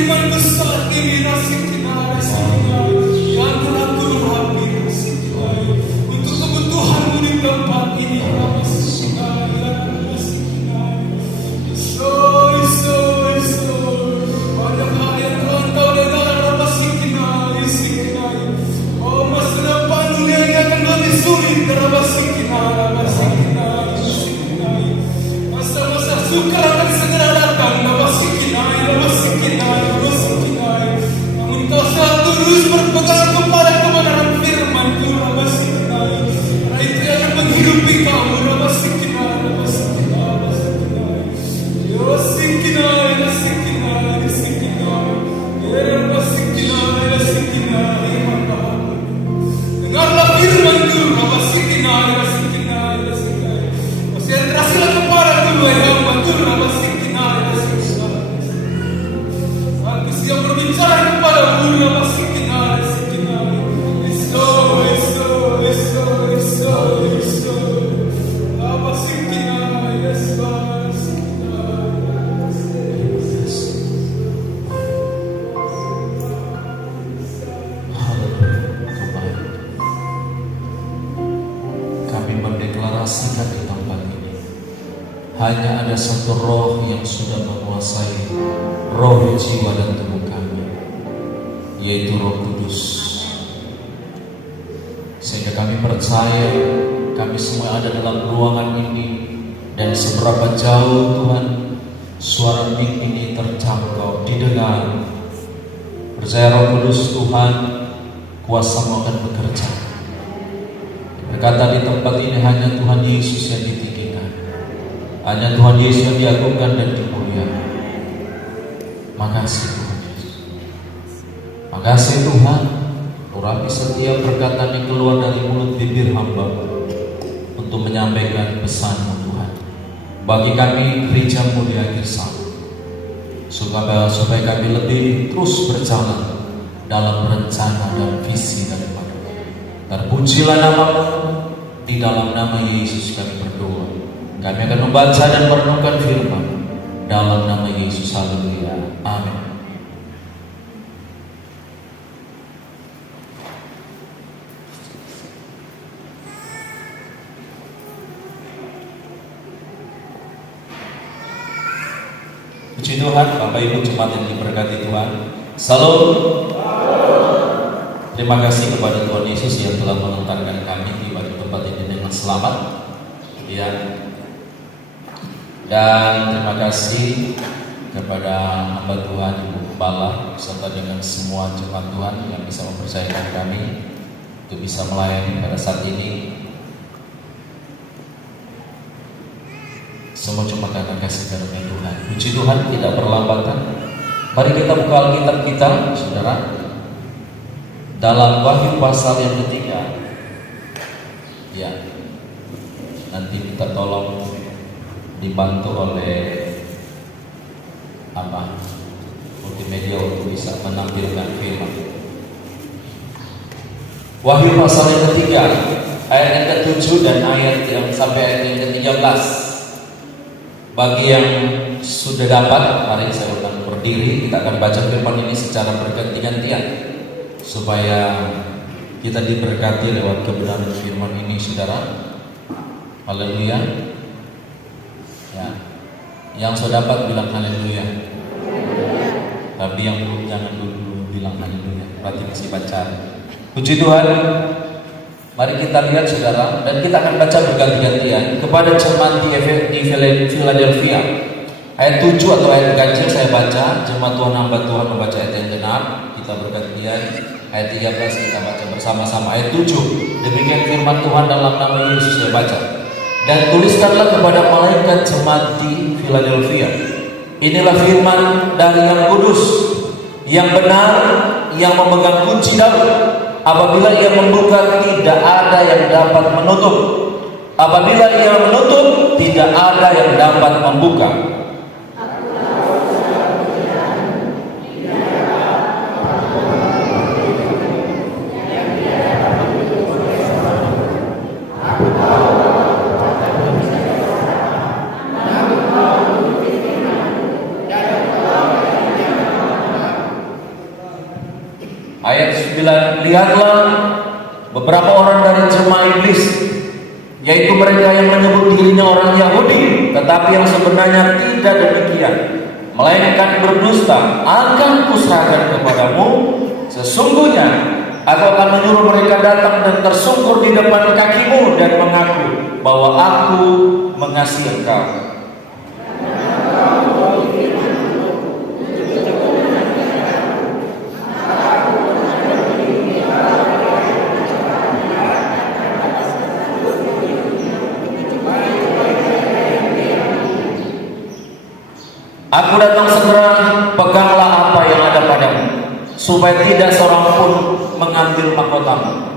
firman-Mu saat ini yang teratur hati untuk kebutuhan-Mu di tempat ini. Masa-masa sukar akan segera datang. Namun Kau selalu terus berpegang kepada kebenaran firman-Mu. Itu yang akan menghidupi kamu. Dengarlah firman-Mu. Konsentrasilah kepada Tuhan yang betul. Aku siap berbicara kepada-Mu. Kami mendeklarasikan di tempat ini, hanya ada satu roh yang sudah menguasai roh, jiwa, dan tubuh kami, yaitu Roh Kudus. Sehingga kami percaya kami semua ada dalam ruangan ini, dan seberapa jauh Tuhan suara mic ini terjangkau, didengar. Percaya Roh Kudus Tuhan, kuasa-Mu akan bekerja. Berkata di tempat ini hanya Tuhan Yesus yang ditinggikan, hanya Tuhan Yesus yang diagungkan dan dimuliakan. Makasih Tuhan Yesus. Makasih Tuhan, urapi setiap perkataan yang keluar dari mulut bibir hamba untuk menyampaikan pesan-Mu Tuhan bagi kami gereja-Mu di akhir zaman, supaya kami lebih terus berjalan dalam rencana dan visi daripada. Terpujilah nama-Mu, di dalam nama Yesus kami berdoa. Kami akan membaca dan merenungkan firman dalam nama Yesus. Haleluya. Amin. Puji Tuhan, Bapak Ibu jemaat yang diberkati Tuhan. Salam. Terima kasih kepada Tuhan Yesus yang telah mengantarkan kami di tempat ini dengan selamat. Ya. Dan terima kasih kepada hamba Tuhan Ibu Gembala serta dengan semua jemaat Tuhan yang bisa mempercayakan kami untuk bisa melayani pada saat ini. Semua cuma karena kasih karunia Tuhan. Puji Tuhan, tidak berlambatan. Mari kita buka Alkitab kita, saudara, dalam Wahyu pasal yang ketiga. Ya, nanti kita tolong dibantu oleh multimedia untuk bisa menampilkan firman. Wahyu pasal yang ketiga, ayat yang ke-7 dan ayat yang sampai ayat yang ke-13. Bagi yang sudah dapat, mari saya ulang berdiri. Kita akan baca firman ini secara berganti-gantian supaya kita diberkati lewat kebenaran firman ini, saudara. Haleluya. Ya. Yang sudah dapat bilang haleluya. Tapi yang belum jangan dulu bilang haleluya. Berarti masih baca. Puji Tuhan. Mari kita lihat saudara, dan kita akan baca berganti-gantian kepada jemaat di Philadelphia. Ayat 7 atau ayat ganjil saya baca, jemaat Tuhan hamba Tuhan membaca ayat yang genap. Kita bergantian. Ayat 13 kita baca bersama-sama. Ayat 7, demikian firman Tuhan dalam nama Yesus saya baca. Dan tuliskanlah kepada malaikat jemaat di Philadelphia, inilah firman dari yang kudus, yang benar, yang memegang kunci Daud. Apabila ia membuka, tidak ada yang dapat menutup. Apabila ia menutup, tidak ada yang dapat membuka. Ayat 9, lihatlah beberapa orang dari jemaah iblis, yaitu mereka yang menyebut dirinya orang Yahudi, tetapi yang sebenarnya tidak demikian, melainkan berdusta, akan kuserahkan kepadamu. Sesungguhnya aku akan menyuruh mereka datang dan tersungkur di depan kakimu dan mengaku bahwa aku mengasihi engkau. Aku datang segera, peganglah apa yang ada padamu, supaya tidak seorang pun mengambil mahkotamu.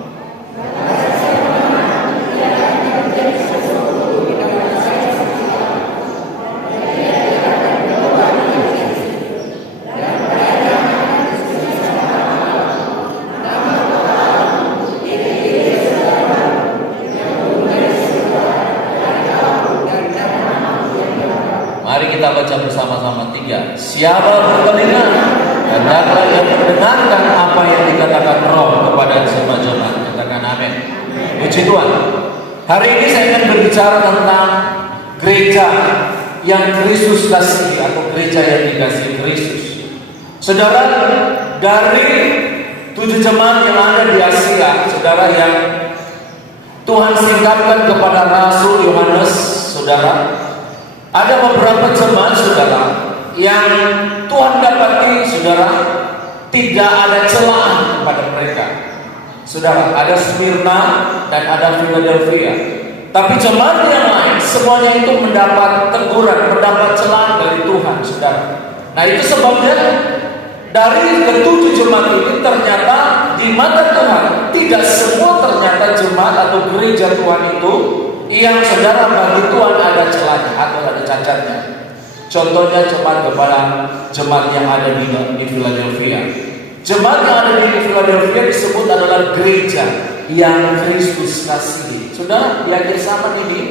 Mari kita baca bersama-sama 3. Siapa bertelinga, hendaklah ia mendengarkan apa yang dikatakan Roh kepada jemaat-jemaat. Katakan amin. Puji Tuhan. Hari ini saya akan berbicara tentang gereja yang Kristus kasihi atau gereja yang dikasihi Kristus. Saudara, dari 7 jemaat yang ada di Asia, saudara, yang Tuhan singkapkan kepada Rasul Yohanes, saudara, ada beberapa jemaat, saudara, yang Tuhan dapati, saudara, tidak ada celaan kepada mereka. Saudara, ada Smyrna dan ada Philadelphia. Tapi jemaat yang lain, semuanya itu mendapat teguran, mendapat celaan dari Tuhan, saudara. Nah, itu sebabnya dari ketujuh jemaat ini ternyata di mata Tuhan tidak semua ternyata jemaat atau gereja Tuhan itu yang saudara bagi Tuhan ada celahnya atau ada cacatnya. Contohnya jemaat yang ada di Philadelphia. Jemaat yang ada di Philadelphia disebut adalah gereja yang Kristus kasihi. Saudara, di akhir zaman ini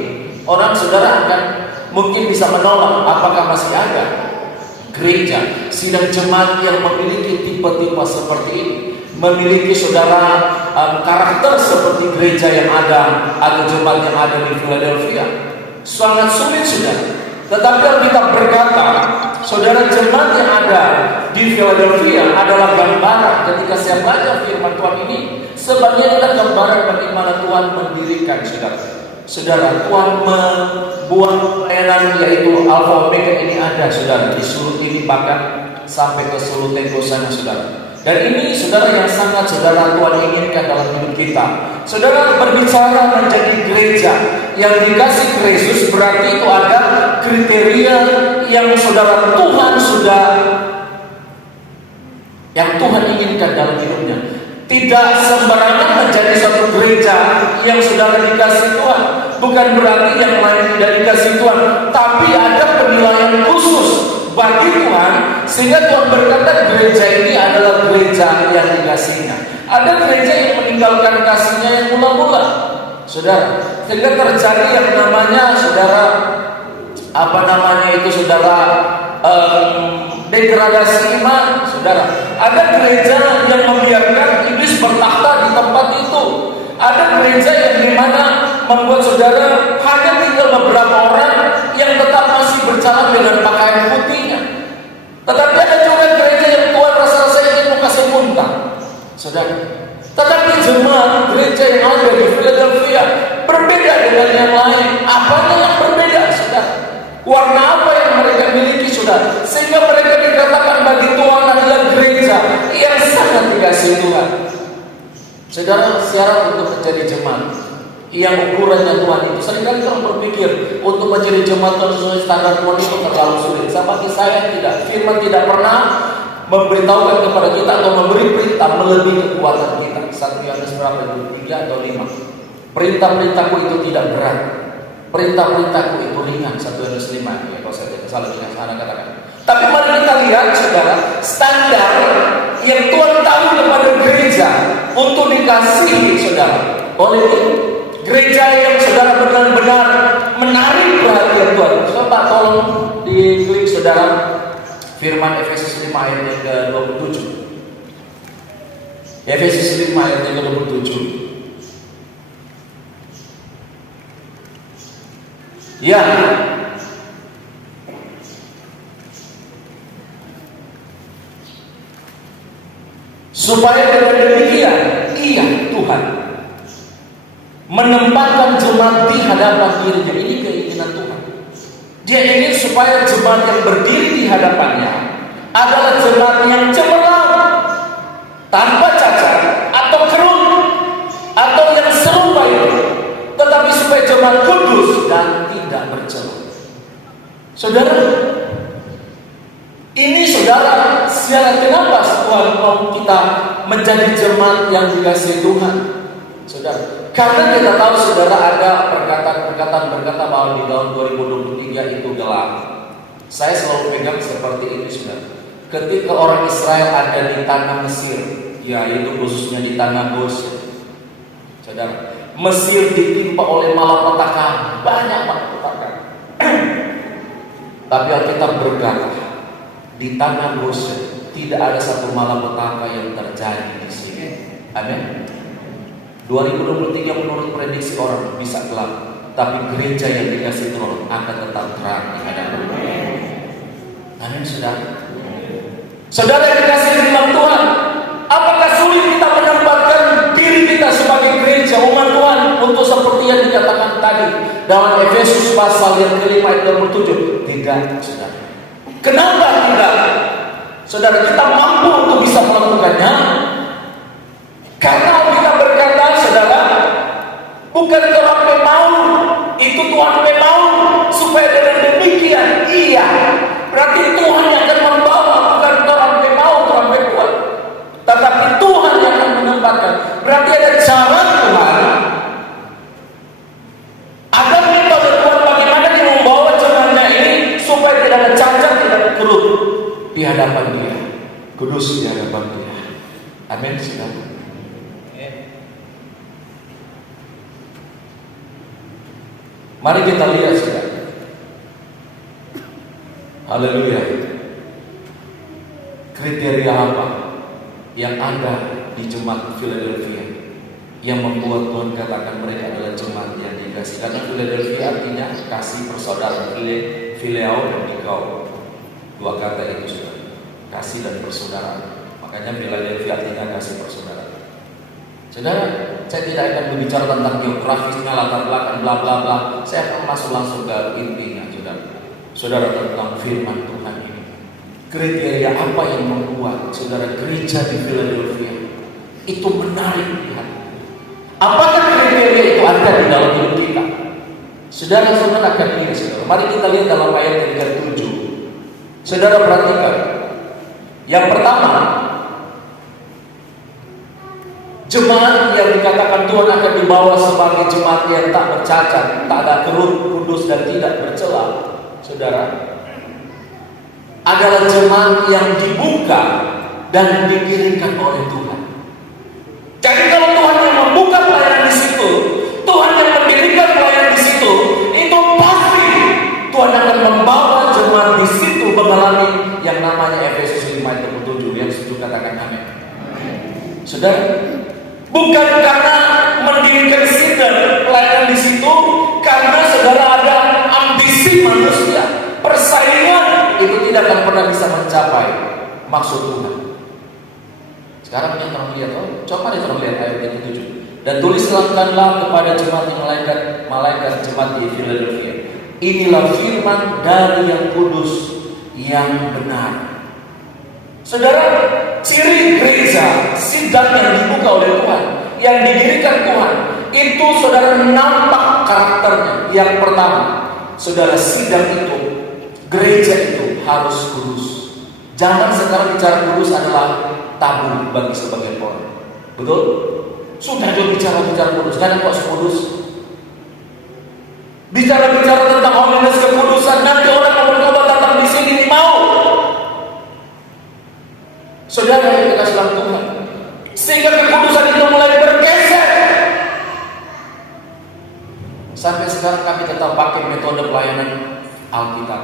orang saudara akan mungkin bisa menolak apakah masih ada gereja sidang jemaat yang memiliki tipe-tipe seperti ini, memiliki saudara karakter seperti gereja yang ada atau jemaat yang ada di Philadelphia. Sangat sulit, saudara. Tetapi Alkitab berkata, saudara, jemaat yang ada di Philadelphia adalah gambaran. Ketika saya baca firman Tuhan ini, sebenarnya adalah gambaran bagaimana Tuhan mendirikan, saudara. Saudara, Tuhan membuat pelayanan yaitu Alpha Omega ini ada, saudara, di Sulut ini bahkan sampai ke Sulut Tengko sana, saudara. Dan ini, saudara, yang sangat saudara Tuhan inginkan dalam hidup kita. Saudara, berbicara menjadi gereja yang dikasih Kristus, berarti itu ada kriteria yang saudara Tuhan yang Tuhan inginkan dalam hidupnya. Tidak sembarangan menjadi satu gereja yang saudara dikasih Tuhan. Bukan berarti yang lain tidak dikasih Tuhan, tapi ada penilaian khusus bagi Tuhan, sehingga Tuhan berkata gereja ini adalah gereja yang dikasihnya. Ada gereja yang meninggalkan kasihnya yang mula-mula, saudara, sehingga terjadi yang namanya, saudara, degradasi iman, saudara. Ada gereja yang membiarkan iblis bertakhta di tempat itu. Ada gereja yang dimana membuat saudara hanya tinggal beberapa orang yang tetap masih berjalan dengan pakaian putihnya. Tetapi ada juga gereja yang Tuhan rasa ingin mau kasih muntah, saudara. Tetapi jemaat gereja yang ada di Philadelphia berbeda dengan yang lain. Apanya yang berbeda, saudara? Warna apa yang mereka miliki, saudara? Sehingga mereka dikatakan bagi Tuhan adalah gereja yang sangat dikasihi Tuhan. Saudara, syarat untuk menjadi jemaat yang ukurannya Tuhan itu, seringkali orang berpikir untuk menjadi jemaat sesuai standar Tuhan itu terlalu sulit. Bagi saya tidak. Firman tidak pernah memberitahukan kepada kita atau memberi perintah melebihi kekuatan kita. 1 Yohanes 3 atau 5. Perintah-perintahku itu tidak berat, perintah-perintahku itu ringan. 1 Yohanes 5. Ya, kalau saya tidak salah dengan sana katakan. Tapi mari kita lihat, saudara, standar yang Tuhan tahu kepada gereja untuk dikasihi, saudara, oleh gereja yang saudara benar-benar menarik perhatian Tuhan. Coba tolong diklik, saudara, firman Efesus 5 ayat yang ke-27. Efesus 5 ayat yang ke-27. Ya, supaya dengan demikian Ia Tuhan menempatkan jemaat di hadapan dirinya. Ini keinginan Tuhan. Dia ingin supaya jemaat yang berdiri di hadapannya adalah jemaat yang cemerlang, tanpa cacat atau kerut atau yang serupa itu, tetapi supaya jemaat kudus dan tidak bercela. Saudara, ini saudara, kenapa Tuhan mau kita menjadi jemaat yang dikasihi Tuhan? Saudara, karena kita tahu saudara ada perkataan berkata bahwa di tahun 2023 itu gelap. Saya selalu pegang seperti ini saudara. Ketika orang Israel ada di tanah Mesir, yaitu khususnya di tanah Goshen, saudara, Mesir ditimpa oleh malapetaka, banyak malapetaka. Tapi Alkitab berkata, di tanah Goshen tidak ada satu malapetaka yang terjadi di sini. Amin. 2023 menurut prediksi orang bisa gelap, tapi gereja yang dikasih Tuhan akan tetap terang di hadapan Tuhan. Amin, saudara. Saudara yang dikasih firman Tuhan, apakah sulit kita menempatkan diri kita sebagai gereja umat Tuhan untuk seperti yang dikatakan tadi dalam Efesus pasal yang ke-5 ayat 27? Tidak, saudara. Kenapa tidak? Saudara, kita mampu untuk bisa melakukannya karena kita berkata, saudara, bukan Tuhan mau, itu Tuhan mau supaya dengan demikian iya. Berarti Tuhan yang akan membawa, bukan Tuhan mau, Tuhan kuat, tetapi Tuhan yang akan menempatkan. Berarti ada cara Tuhan, ada metode Tuhan bagaimana dia membawa jemaatnya ini supaya tidak ada cacat, tidak ada kerut di hadapan Dia, kudus di hadapan Dia. Amin, saudara. Mari kita lihat saudara. Haleluya. Kriteria apa yang ada di jemaat Philadelphia yang membuat Tuhan katakan mereka adalah jemaat yang dikasih? Karena Philadelphia artinya kasih persaudaraan, phileo dan dikau. Dua kata itu saudara, kasih dan persaudaraan. Makanya Philadelphia artinya kasih persaudaraan. Saudara, saya tidak akan berbicara tentang geografisnya, latar belakang, bla bla bla. Saya akan masuk langsung ke intinya, saudara. Saudara, tentang firman Tuhan ini. Kriteria apa yang membuat saudara gereja di Philadelphia itu menarik lihat? Apakah kriteria itu ada di dalam hidup kita? Saudara akan ini, saudara. Mari kita lihat dalam ayat yang ke-7. Saudara perhatikan. Yang pertama, jemaat yang dikatakan Tuhan akan dibawa sebagai jemaat yang tak bercacat, tak ada kerut, kudus dan tidak bercela, saudara, adalah jemaat yang dibuka dan dikirimkan oleh Tuhan. Jadi kalau Tuhan yang membuka pelayanan di situ, Tuhan yang mendirikan pelayanan di situ, itu pasti Tuhan akan membawa jemaat di situ mengalami yang namanya Efesus 5 ayat 7 yang situ katakan amin. Saudara, bukan karena mendirikan sidang pelayanan di situ, karena saudara ada ambisi manusia, persaingan itu tidak akan pernah bisa mencapai maksud Tuhan. Sekarang kita akan lihat, coba kita lihat ayat yang ke-7. Dan tuliskanlah kepada jemaat yang malaikat jemaat di Philadelphia. Inilah firman dari yang kudus yang benar. Saudara, ciri gereja, sidang yang dibuka oleh Tuhan, yang didirikan Tuhan, itu saudara nampak karakternya. Yang pertama, saudara, sidang itu, gereja itu harus kudus. Jangan sekarang bicara kudus adalah tabu bagi sebagian orang. Betul? Sudah dong bicara kudus, kan kok kudus? Bicara tentang holiness, kekudusan, nanti orang mau datang di sini mau. Saudara yang dikasih dalam Tuhan, sehingga kekudusan itu mulai bergeser. Sampai sekarang kami tetap pakai metode pelayanan Alkitab.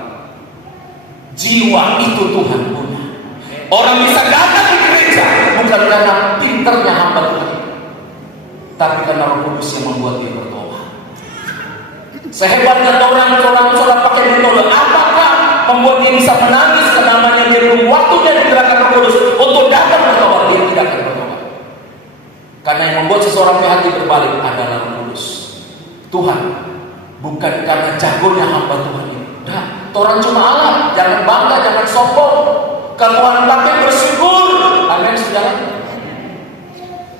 Jiwa itu Tuhan punya. Orang bisa datang di gereja bukan karena pintar pintarnya hamba Tuhan, tapi karena Roh Kudus yang membuat dia bertobat. Sehebatnya orang sudah pakai metode, apakah membuat dia bisa menangis karena namanya dia belum waktunya digerakkan Roh Kudus untuk datang bertobat? Dia tidak akan bertobat. Karena yang membuat seseorang punya hati berbalik adalah Roh Kudus. Tuhan, bukan karena jagonya hamba Tuhan ini. Nah, orang cuma alat, jangan bangga, jangan sombong. Kalau Tuhan pakai bersyukur. Amin, saudara.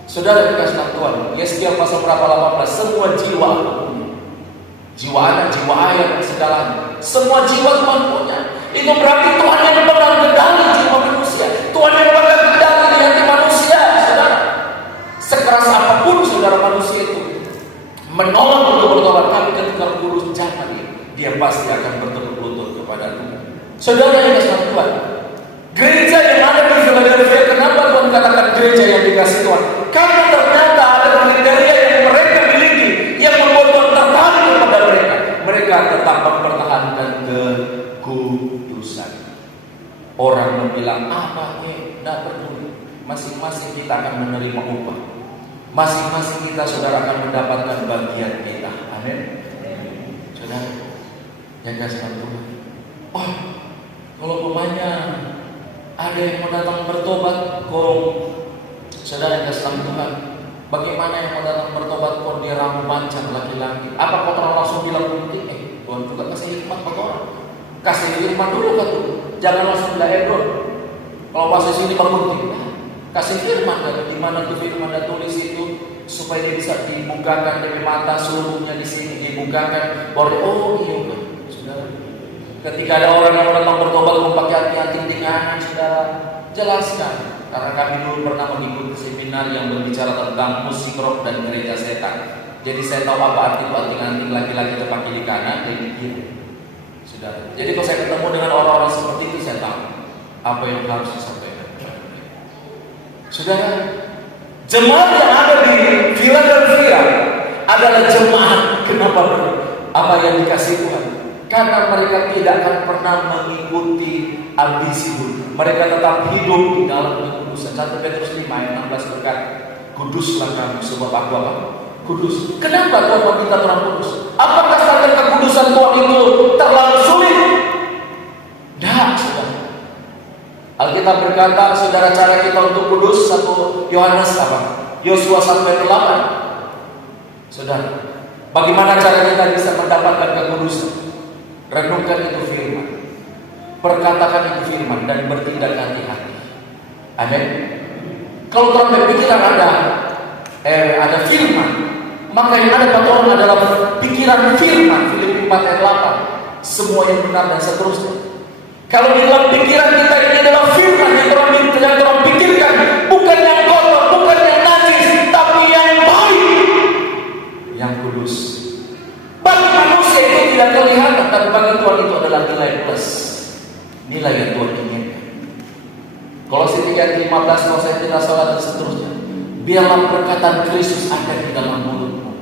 Saudara dikasih Tuhan, Yesaya pasal berapa 18, semua jiwa anak, jiwa ayah, segalanya, semua jiwa Tuhan punya. Itu berarti Tuhan yang pegang kendali jiwa manusia, Tuhan yang pegang kendali di hati manusia, saudara. Sekeras apapun saudara manusia itu menolak untuk bertobat, tapi ketika Kudus jangan, dia pasti akan bertekuk lutut kepada Tuhan. Saudara yang dikasih Tuhan, gereja yang ada di Philadelphia, kenapa Tuhan katakan gereja yang dikasih Tuhan? Karena ternyata ada kriteria yang mereka miliki yang membuat Tuhan tertarik kepada mereka. Mereka tetap mempertahankan kekudusan. Orang bilang apa? Tidak peduli. Masing-masing kita akan menerima upah. Masing-masing kita saudara akan mendapatkan bagian kita. Amin. Saudara yang kasih Tuhan. Oh, kalau pemainnya ada yang mau datang bertobat, kok saudara yang kasih Tuhan, bagaimana yang mau datang bertobat kok dia rambut panjang laki-laki? Apa kau orang langsung bilang begini? Tuhan juga kasih hikmat buat orang. Kasih firman dulu kan tuh. Jangan langsung bilang bro. Kalau bahasa sini berkunting, kasih firman kan. Di mana tuh firman ada tulis itu supaya dia bisa dibukakan dari mata seluruhnya di sini dibukakan. Baru oh iya kan, saudara. Ketika ada orang yang datang bertobat memakai hati-hati dengan saudara, jelaskan. Karena kami dulu pernah mengikuti seminar yang berbicara tentang musik rock dan gereja setan. Jadi saya tahu apa arti anting laki-laki terpakai di kanan dan di kiri. Saudara. Jadi kalau saya ketemu dengan orang-orang seperti itu, saya tahu apa yang harus disampaikan. Saudara, jemaat yang ada di Philadelphia adalah jemaat. Kenapa? Apa yang dikasih Tuhan? Karena mereka tidak akan pernah mengikuti ambisi hidup. Mereka tetap hidup di dalam kekudusan. 1 Petrus 5 ayat 16 berkata, kuduslah kamu sebab aku apa? Kudus. Kenapa Tuhan meminta orang kudus? Apakah standar kekudusan Tuhan itu terlalu sulit? Tidak, saudara. Alkitab berkata, saudara, cara kita untuk kudus 1 Yohanes apa? Yosua 1 ayat 8. Saudara, bagaimana cara kita bisa mendapatkan kekudusan? Renungkan itu firman, perkatakan itu firman, dan bertindak hati-hati. Amin. Kalau orang berpikiran ada firman, maka yang ada pada orang adalah pikiran firman. Filipi 4 ayat 8. Semua yang benar dan seterusnya. Kalau di dalam pikiran kita ini adalah firman yang orang pikirkan, bukan yang kotor, bukan yang najis, tapi yang baik, yang kudus. Bagi manusia itu tidak kelihatan, tapi bagi Tuhan itu adalah nilai plus, nilai yang Tuhan inginkan. Kolose 3:15, kalau saya tidak salah dan seterusnya, biarlah perkataan Kristus ada di dalam mulutmu,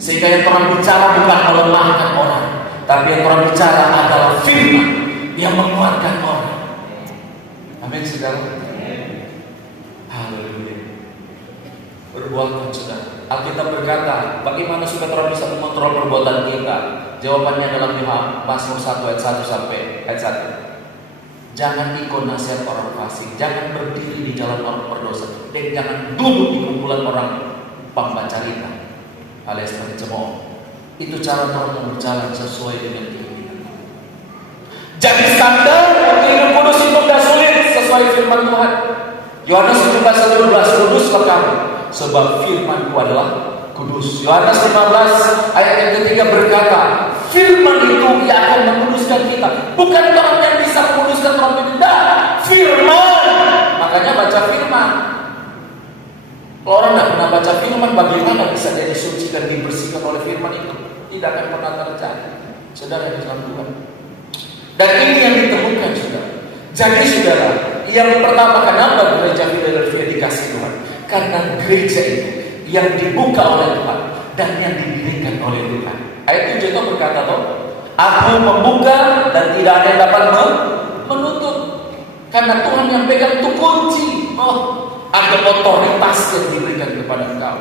sehingga yang Tuhan bicara bukan melemahkan orang, tapi yang Tuhan bicara adalah firman yang menguatkan orang. Amin, saudara. Haleluya. Perbuatan saudara. Alkitab berkata, bagaimana supaya orang bisa mengontrol perbuatan kita? Jawabannya dalam Mazmur 1 ayat 1 sampai ayat 1. Jangan ikut nasihat orang fasik, jangan berdiri di jalan orang berdosa, dan jangan duduk di kumpulan orang pembaca rita alias pencemooh. Itu cara orang berjalan sesuai dengan keinginan. Jadi standar untuk hidup kudus itu tidak sulit sesuai firman Tuhan. Yohanes 15:12, kuduslah kamu sebab firman-Ku adalah kudus. Yohanes 15 ayat yang ketiga berkata, firman itu yang akan menguduskan kita. Bukan orang yang bisa menguduskan orang itu. Tidak, firman. Makanya baca firman. Kalau orang tidak pernah baca firman, bagaimana bisa dia disuci dan dibersihkan oleh firman itu? Tidak akan pernah terjadi. Saudara yang dalam Tuhan. Dan ini yang ditemukan, saudara. Jadi saudara, yang pertama, kenapa gereja Philadelphia dikasih Tuhan? Karena gereja itu yang dibuka oleh Tuhan dan yang didirikan oleh Tuhan. Ayat 7 itu berkata, aku membuka dan tidak ada yang dapat menutup. Karena Tuhan yang pegang itu kunci. Ada ada otoritas yang diberikan kepada engkau.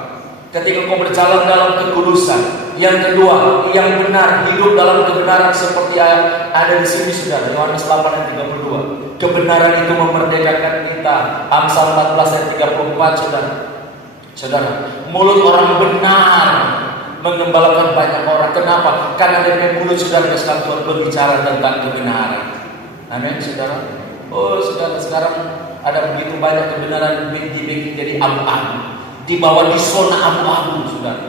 Ketika kau berjalan dalam kekudusan. Yang kedua, yang benar, hidup dalam kebenaran seperti ada di sini, saudara. Yohanes 8 ayat 32. Kebenaran itu memerdekakan kita. Amsal 14 ayat 34, saudara. Saudara, mulut orang benar mengembalakan banyak orang. Kenapa? Karena dari mulut saudara Tuhan berbicara tentang kebenaran. Amin, saudara. Oh, saudara, sekarang ada begitu banyak kebenaran dibikin jadi abu-abu, dibawa di zona abu-abu, saudara.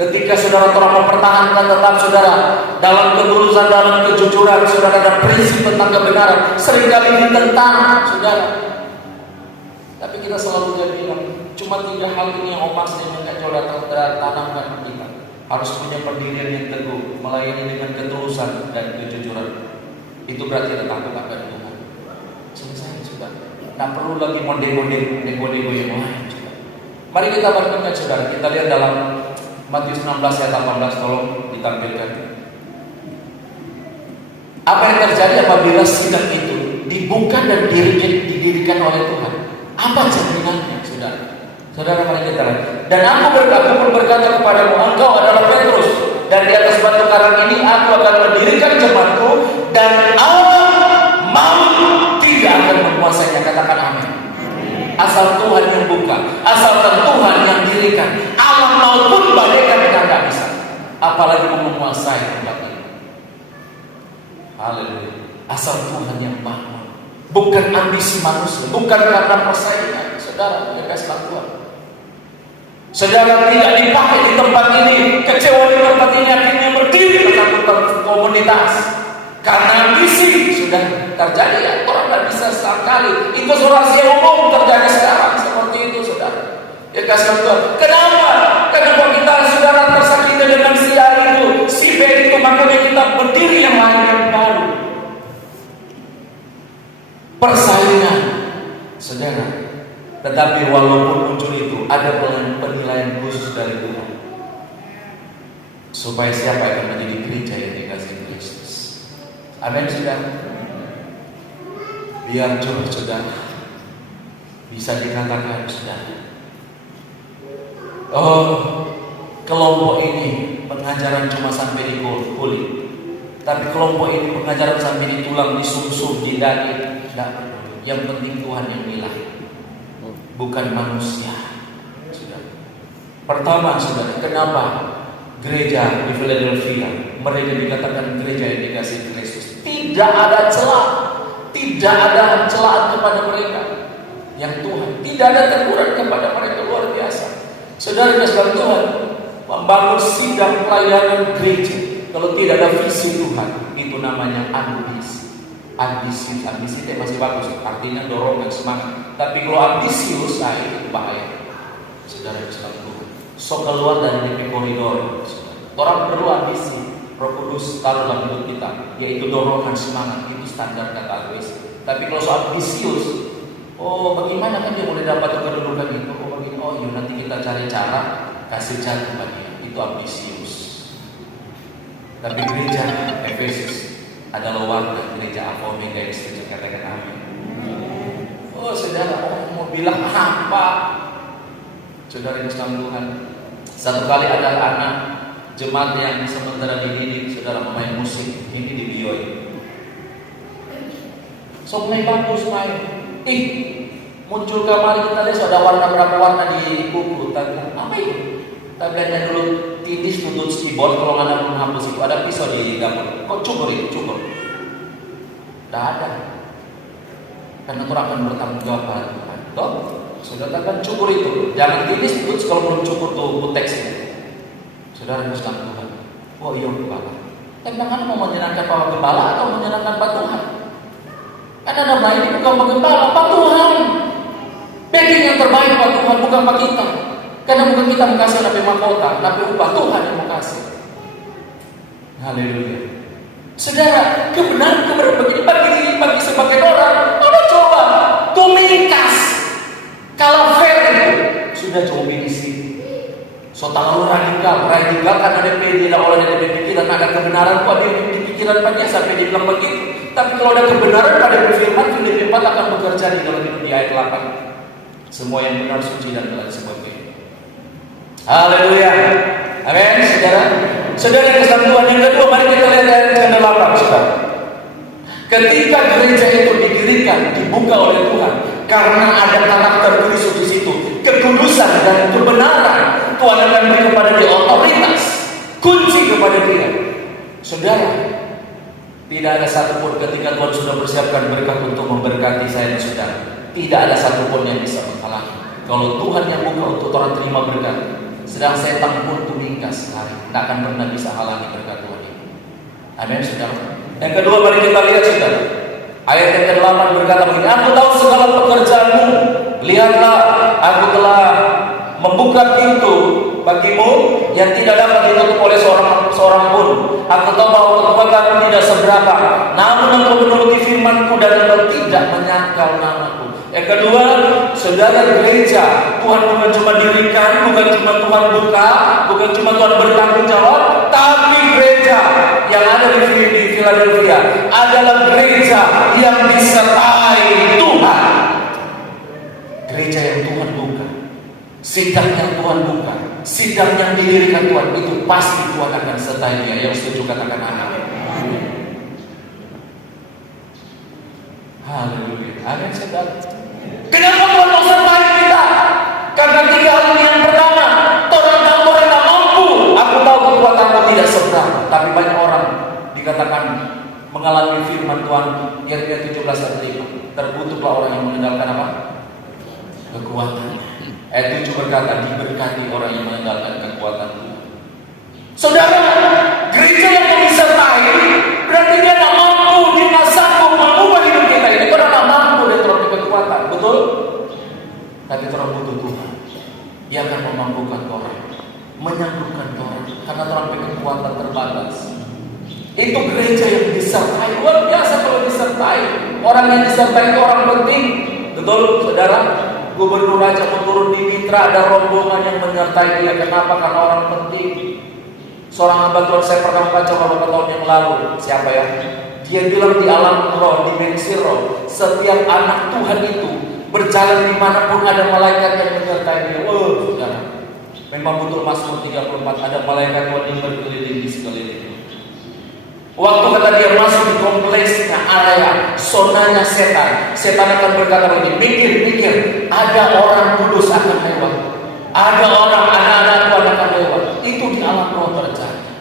Ketika saudara telah mempertahankan tetap saudara dalam kelurusan, dalam kejujuran, saudara ada prinsip tentang kebenaran, seringkali ditentang, saudara. Tapi kita selalu bilang, cuma 3 hal ini yang Om Mas yang coba tanamkan kita. Harus punya pendirian yang teguh, melayani dengan ketulusan dan kejujuran. Itu berarti kita takut akan Tuhan. Selesai, saudara. Nah, perlu lagi model-model yang lain, saudara. Mari kita bandingkan, saudara. Kita lihat dalam Matius 16 ayat 18, tolong ditampilkan. Apa yang terjadi apabila sidang itu dibuka dan didirikan oleh Tuhan? Apa jaminannya, saudara? Saudara, mari kita lihat. Dan aku pun berkata kepadamu, engkau adalah Petrus, dan di atas batu karang ini aku akan mendirikan jemaatku, dan Allah maut tidak akan menguasainya. Katakan amin. Asal Tuhan yang buka, asalkan Tuhan yang dirikan, alam maut pun bagaikan tidak bisa. Apalagi menguasai tempat ini. Haleluya. Asal Tuhan yang bangun, bukan ambisi manusia, bukan karena persaingan. Saudara, kasih Tuhan. Saudara tidak dipakai di tempat ini, kecewa di tempat ini, akhirnya berdiri tentang komunitas. Karena ambisi sudah terjadi, ya, orang tidak bisa sekali. Itu rahasia umum terjadi sekarang seperti itu, saudara. Ya, kasih Tuhan. Kenapa? Kenapa kita saudara tersakiti dengan si A itu, si B itu, makanya kita berdiri yang lain yang baru. Persaingan, saudara. Tetapi walaupun muncul itu, ada penilaian khusus dari Tuhan. Supaya siapa yang menjadi gereja yang dikasih Kristus. Amin, saudara. Biar coba saudara bisa dikatakan, saudara, oh, kelompok ini pengajaran cuma sampai di kulit, tapi kelompok ini pengajaran sampai di tulang, di sumsum, di daging. Tidak. Yang penting Tuhan yang milah, bukan manusia, saudara. Pertama, saudara, kenapa gereja di Philadelphia mereka dikatakan gereja yang dikasih Kristus? Tidak ada celah, tidak ada celaan kepada mereka. Yang Tuhan tidak ada teguran kepada mereka, luar biasa. Saudara kasih Tuhan, membangun sidang pelayanan gereja, kalau tidak ada visi Tuhan, itu namanya ambisi. Ambisi itu masih bagus, artinya dorongan, semangat. Tapi kalau ambisius, itu bahaya. Saudara kasih Tuhan, so keluar dari DP koridor. Orang perlu ambisi. Roh Kudus taruh dalam hidup kita, yaitu dorongan, semangat. Itu standar kata Alwis. Tapi kalau soal ambisius, oh bagaimana kan dia boleh dapat kedudukan itu? Oh iya, nanti kita cari cara kasih cara bagi itu ambisius. Tapi gereja Efesus adalah warga gereja Alpha Omega yang setuju, katakan amin. Oh saudara, mau bilang apa? Saudara yang Islam Tuhan, satu kali ada anak jemaat yang sementara dididik, saudara memain musik, ini di Bioi. So main bagus main. Muncul kamar kita lihat sudah warna berapa warna di buku. Tapi apa itu? Tabletnya dulu tindis tutup keyboard, kalau nggak ada menghapus itu ada pisau di dapur. Kok cukur itu? Cukur. Tidak ada. Karena Tuhan akan bertanggung jawab. Toh, saudara kan cukur itu. Jangan tindis tutup kalau belum cukur tuh teksnya. Saudara Muslim Tuhan. Oh iya gembala. Tapi mau menyenangkan Pak Gembala atau menyenangkan Pak Tuhan? Karena nama ini bukan Pak Gembala, Pak Tuhan. Bikin yang terbaik Pak Tuhan, bukan Pak kita. Karena bukan kita mengasihi nabi mahkota, tapi upah Tuhan yang mengasihi. Haleluya. Saudara, kebenaran begini bagi sebagian orang, apa coba tumikas. Kalau fair itu sudah coba diisi. So terlalu radikal karena DP tidak oleh DP pikiran, ada kebenaran kok di pikiran Pak sampai dibilang begitu. Tapi kalau ada kebenaran pada firman, DP 4 akan bekerja di dalam hidup di ayat 8. Semua yang benar, suci dan telah disebutkan. Haleluya. Amin, saudara. Saudara kesatuan Tuhan. Yang kedua, mari kita lihat ayat ke-8, saudara. Ketika gereja itu didirikan, dibuka oleh Tuhan, karena ada karakter Kristus di situ, ketulusan dan kebenaran, Tuhan akan beri kepada dia otoritas, kunci kepada dia. Saudara, tidak ada satupun ketika Tuhan sudah persiapkan berkat untuk memberkati saya dan saudara, tidak ada satupun yang bisa menghalangi. Kalau Tuhan yang buka untuk orang terima berkat, sedang setan pun tumingkas sekali, tidak akan pernah bisa halangi berkat Tuhan ini. Amin, saudara. Yang kedua, mari kita lihat, saudara. Ayat yang ke-8 berkata begini, aku tahu segala pekerjaanmu. Lihatlah, aku telah membuka pintu bagimu yang tidak dapat ditutup oleh seorang pun. Aku tahu bahwa kekuatanmu tidak seberapa, namun engkau menuruti firman-Ku dan engkau tidak menyangkal nama-Ku. Yang kedua, saudara, gereja Tuhan bukan cuma dirikan, bukan cuma Tuhan buka, bukan cuma Tuhan bertanggung jawab, tapi gereja yang ada di Philadelphia adalah gereja yang disertai Tuhan. Gereja yang Tuhan buka, sidang yang Tuhan buka, sidang yang didirikan Tuhan, itu pasti Tuhan akan sertai dia. Yang setuju katakan amin. Haleluya. Amin, saudara. Kenapa Tuhan mau sertai kita? Karena 3 hal yang pertama, orang tahu orang tak mampu. Aku tahu kekuatanmu tidak seberapa. Tapi banyak orang dikatakan mengalami firman Tuhan, Yeremia 17:5. Terkutuklah orang yang mengandalkan apa? Kekuatan. Ayat 7 berkata, diberkati orang yang mengandalkan kekuatan Tuhan. Saudara, gereja yang disertai berarti dia tak mampu, dia tak sanggup mengubah hidup kita ini. Karena tak mampu dia terlalu kekuatan, betul? Tapi terlalu butuh Tuhan. Dia akan memampukan orang, menyangguhkan orang, karena terlalu kekuatan terbatas. Itu gereja yang disertai. Luar biasa kalau disertai. Orang yang disertai itu orang penting, betul, saudara? Gubernur Raja mau turun di Mitra, ada rombongan yang menyertai dia. Kenapa? Karena orang penting. Seorang hamba Tuhan saya pernah baca beberapa tahun yang lalu. Siapa ya? Dia bilang di alam roh, dimensi roh, setiap anak Tuhan itu berjalan dimanapun ada malaikat yang menyertai dia. Wow, saudara. Memang betul Mazmur 34, ada malaikat Tuhan yang berkeliling di sekeliling. Waktu kata dia masuk di kompleksnya, area sonanya setan, setan akan berkata begini, mikir, ada orang kudus akan lewat, ada orang anak-anak Tuhan akan lewat. Itu di alam roh terjadi.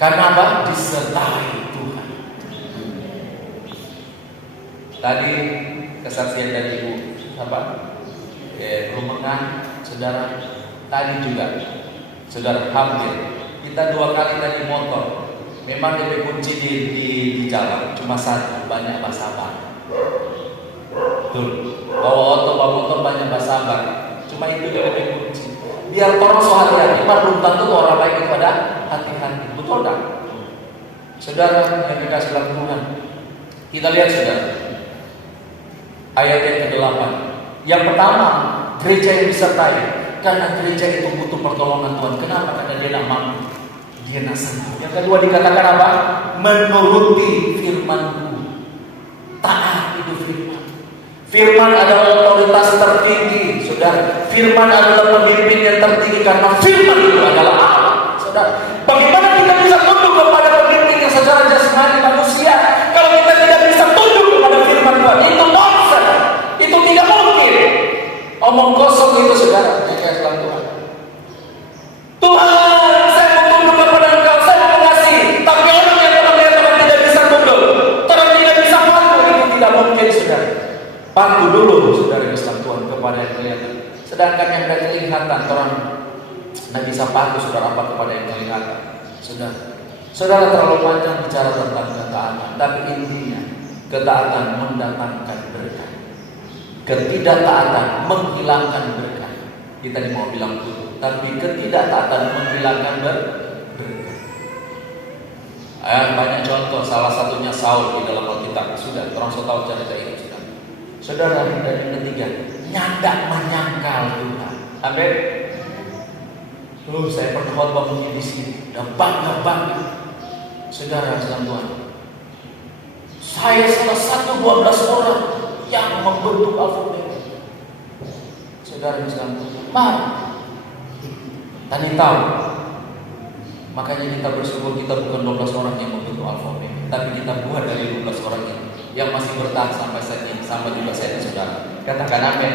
Karena apa? Disertai Tuhan. Tadi kesaksian dari Ibu apa? Rumengan, saudara. Tadi juga, saudara hampir. Kita 2 kali tadi motor. Memang dia kunci di jalan, cuma satu, banyak sabar. Betul. Bawa motor banyak sabar. Cuma itu dia kunci. Biar orang soal hati-hati, belum tentu orang baik kepada hati-hati. Betul tak? Saudara yang dikasih dalam Tuhan. Kita lihat, saudara, ayat yang ke-8. Yang pertama, gereja yang disertai. Karena gereja itu butuh pertolongan Tuhan. Kenapa? Karena dia tidak mampu. Dia nasib. Yang kedua dikatakan apa? Menuruti firman-Ku. Taat itu firman. Firman adalah otoritas tertinggi, saudara. Firman adalah pemimpin yang tertinggi karena firman itu adalah Allah, saudara. Bagaimana kita bisa tunduk kepada pemimpin yang secara jasmani manusia kalau kita tidak bisa tunduk kepada firman Tuhan? Itu nonsense. Itu tidak mungkin. Omong kosong itu, saudara. Jika Tuhan, Tuhan, saya mau tunduk kepada Engkau, saya mau mengasihi. Tapi orang yang teman-teman tidak bisa tunduk, orang tidak bisa patuh, itu tidak mungkin, saudara. Patuh dulu, saudara Islam Tuhan, kepada yang kelihatan. Sedangkan yang dari kelihatan, orang tidak bisa patuh, saudara, apa kepada yang kelihatan. Saudara terlalu panjang bicara tentang ketaatan, tapi intinya ketaatan mendatangkan berkat. Ketidaktaatan menghilangkan berkat. Kita mau bilang itu, tapi ketidaktaatan menghilangkan berkat. Banyak contoh, salah satunya Saul di dalam Alkitab. Sudah, orang sudah tahu cerita ini. Saudara, dan yang ketiga, nyandak menyangkal Tuhan. Amin. Saya pernah khotbah mungkin di sini, dan bangga. Saudara dalam Tuhan, saya salah satu 12 orang yang membentuk Alphabet. Saudara Islam, mau tanya tahu. Makanya kita bersyukur kita bukan 12 orang yang membentuk alfabet, tapi kita buat dari 12 orang ini yang masih bertahan sampai saat ini, sama juga saya dan saudara. Katakan amin.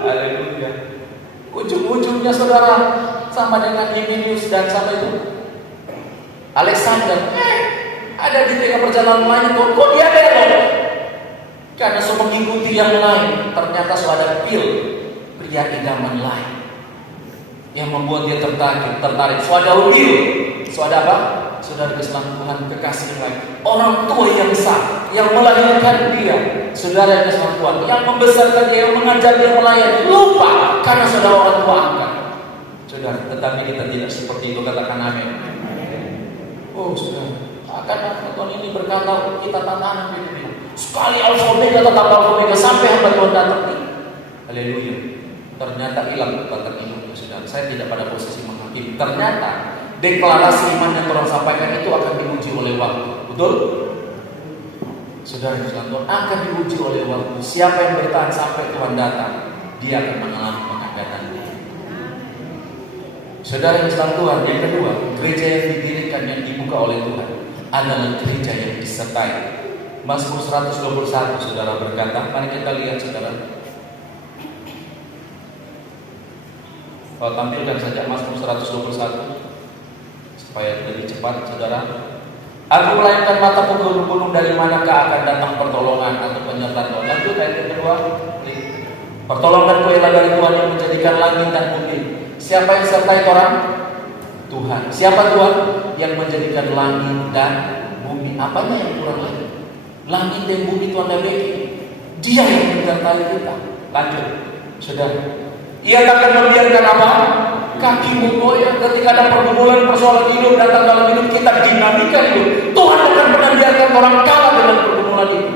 Haleluya. Ujung-ujungnya saudara sama dengan Himenius dan sama itu Alexander. Ada di tengah perjalanan lain kok dia belok. Karena semua mengikuti yang lain, ternyata saudara pil pria idaman lain yang membuat dia tertarik. Saudara Udil, saudara apa? Saudara keselangkungan kekasih lain. Orang tua yang sah, yang melahirkan dia, saudara yang keselangkungan, yang membesarkan dia, yang mengajar dia melayani, lupa karena saudara orang tua angkat. Saudara, tetapi kita tidak seperti itu, katakan amin. Oh, saudara, akan Tuhan ini berkata kita tantangan ini. Sekali alfa omega tetap alfa omega sampai hamba Tuhan datang. Haleluya. Ternyata hilang batang imannya, saudara. Saya tidak pada posisi menghakimi. Ternyata deklarasi iman yang orang sampaikan itu akan diuji oleh waktu. Betul? Saudara Tuhan akan diuji oleh waktu. Siapa yang bertahan sampai Tuhan datang, dia akan mengalami pengangkatan. Saudara Tuhan, yang kedua, gereja yang didirikan yang dibuka oleh Tuhan adalah gereja yang disertai. Mazmur 121 saudara berkata, mari kita lihat saudara. Tampilkan saja Mazmur 121 supaya lebih cepat saudara. Aku melayangkan mataku ke gunung, dari manakah akan datang pertolongan atau penyertaan Tuhan. Lanjut ayat yang kedua. Pertolonganku ialah dari Tuhan yang menjadikan langit dan bumi. Siapa yang sertai orang? Tuhan. Siapa Tuhan? Yang menjadikan langit dan bumi. Apanya yang kurang lagi? Langit dan bumi Tuhan dah bikin. Dia yang menyertai kita. Lanjut, saudara. Ia akan membiarkan apa? Kakimu goyang ketika ada pergumulan persoalan hidup datang dalam hidup kita, dinamika hidup. Tuhan akan pernah biarkan orang kalah dengan pergumulan itu,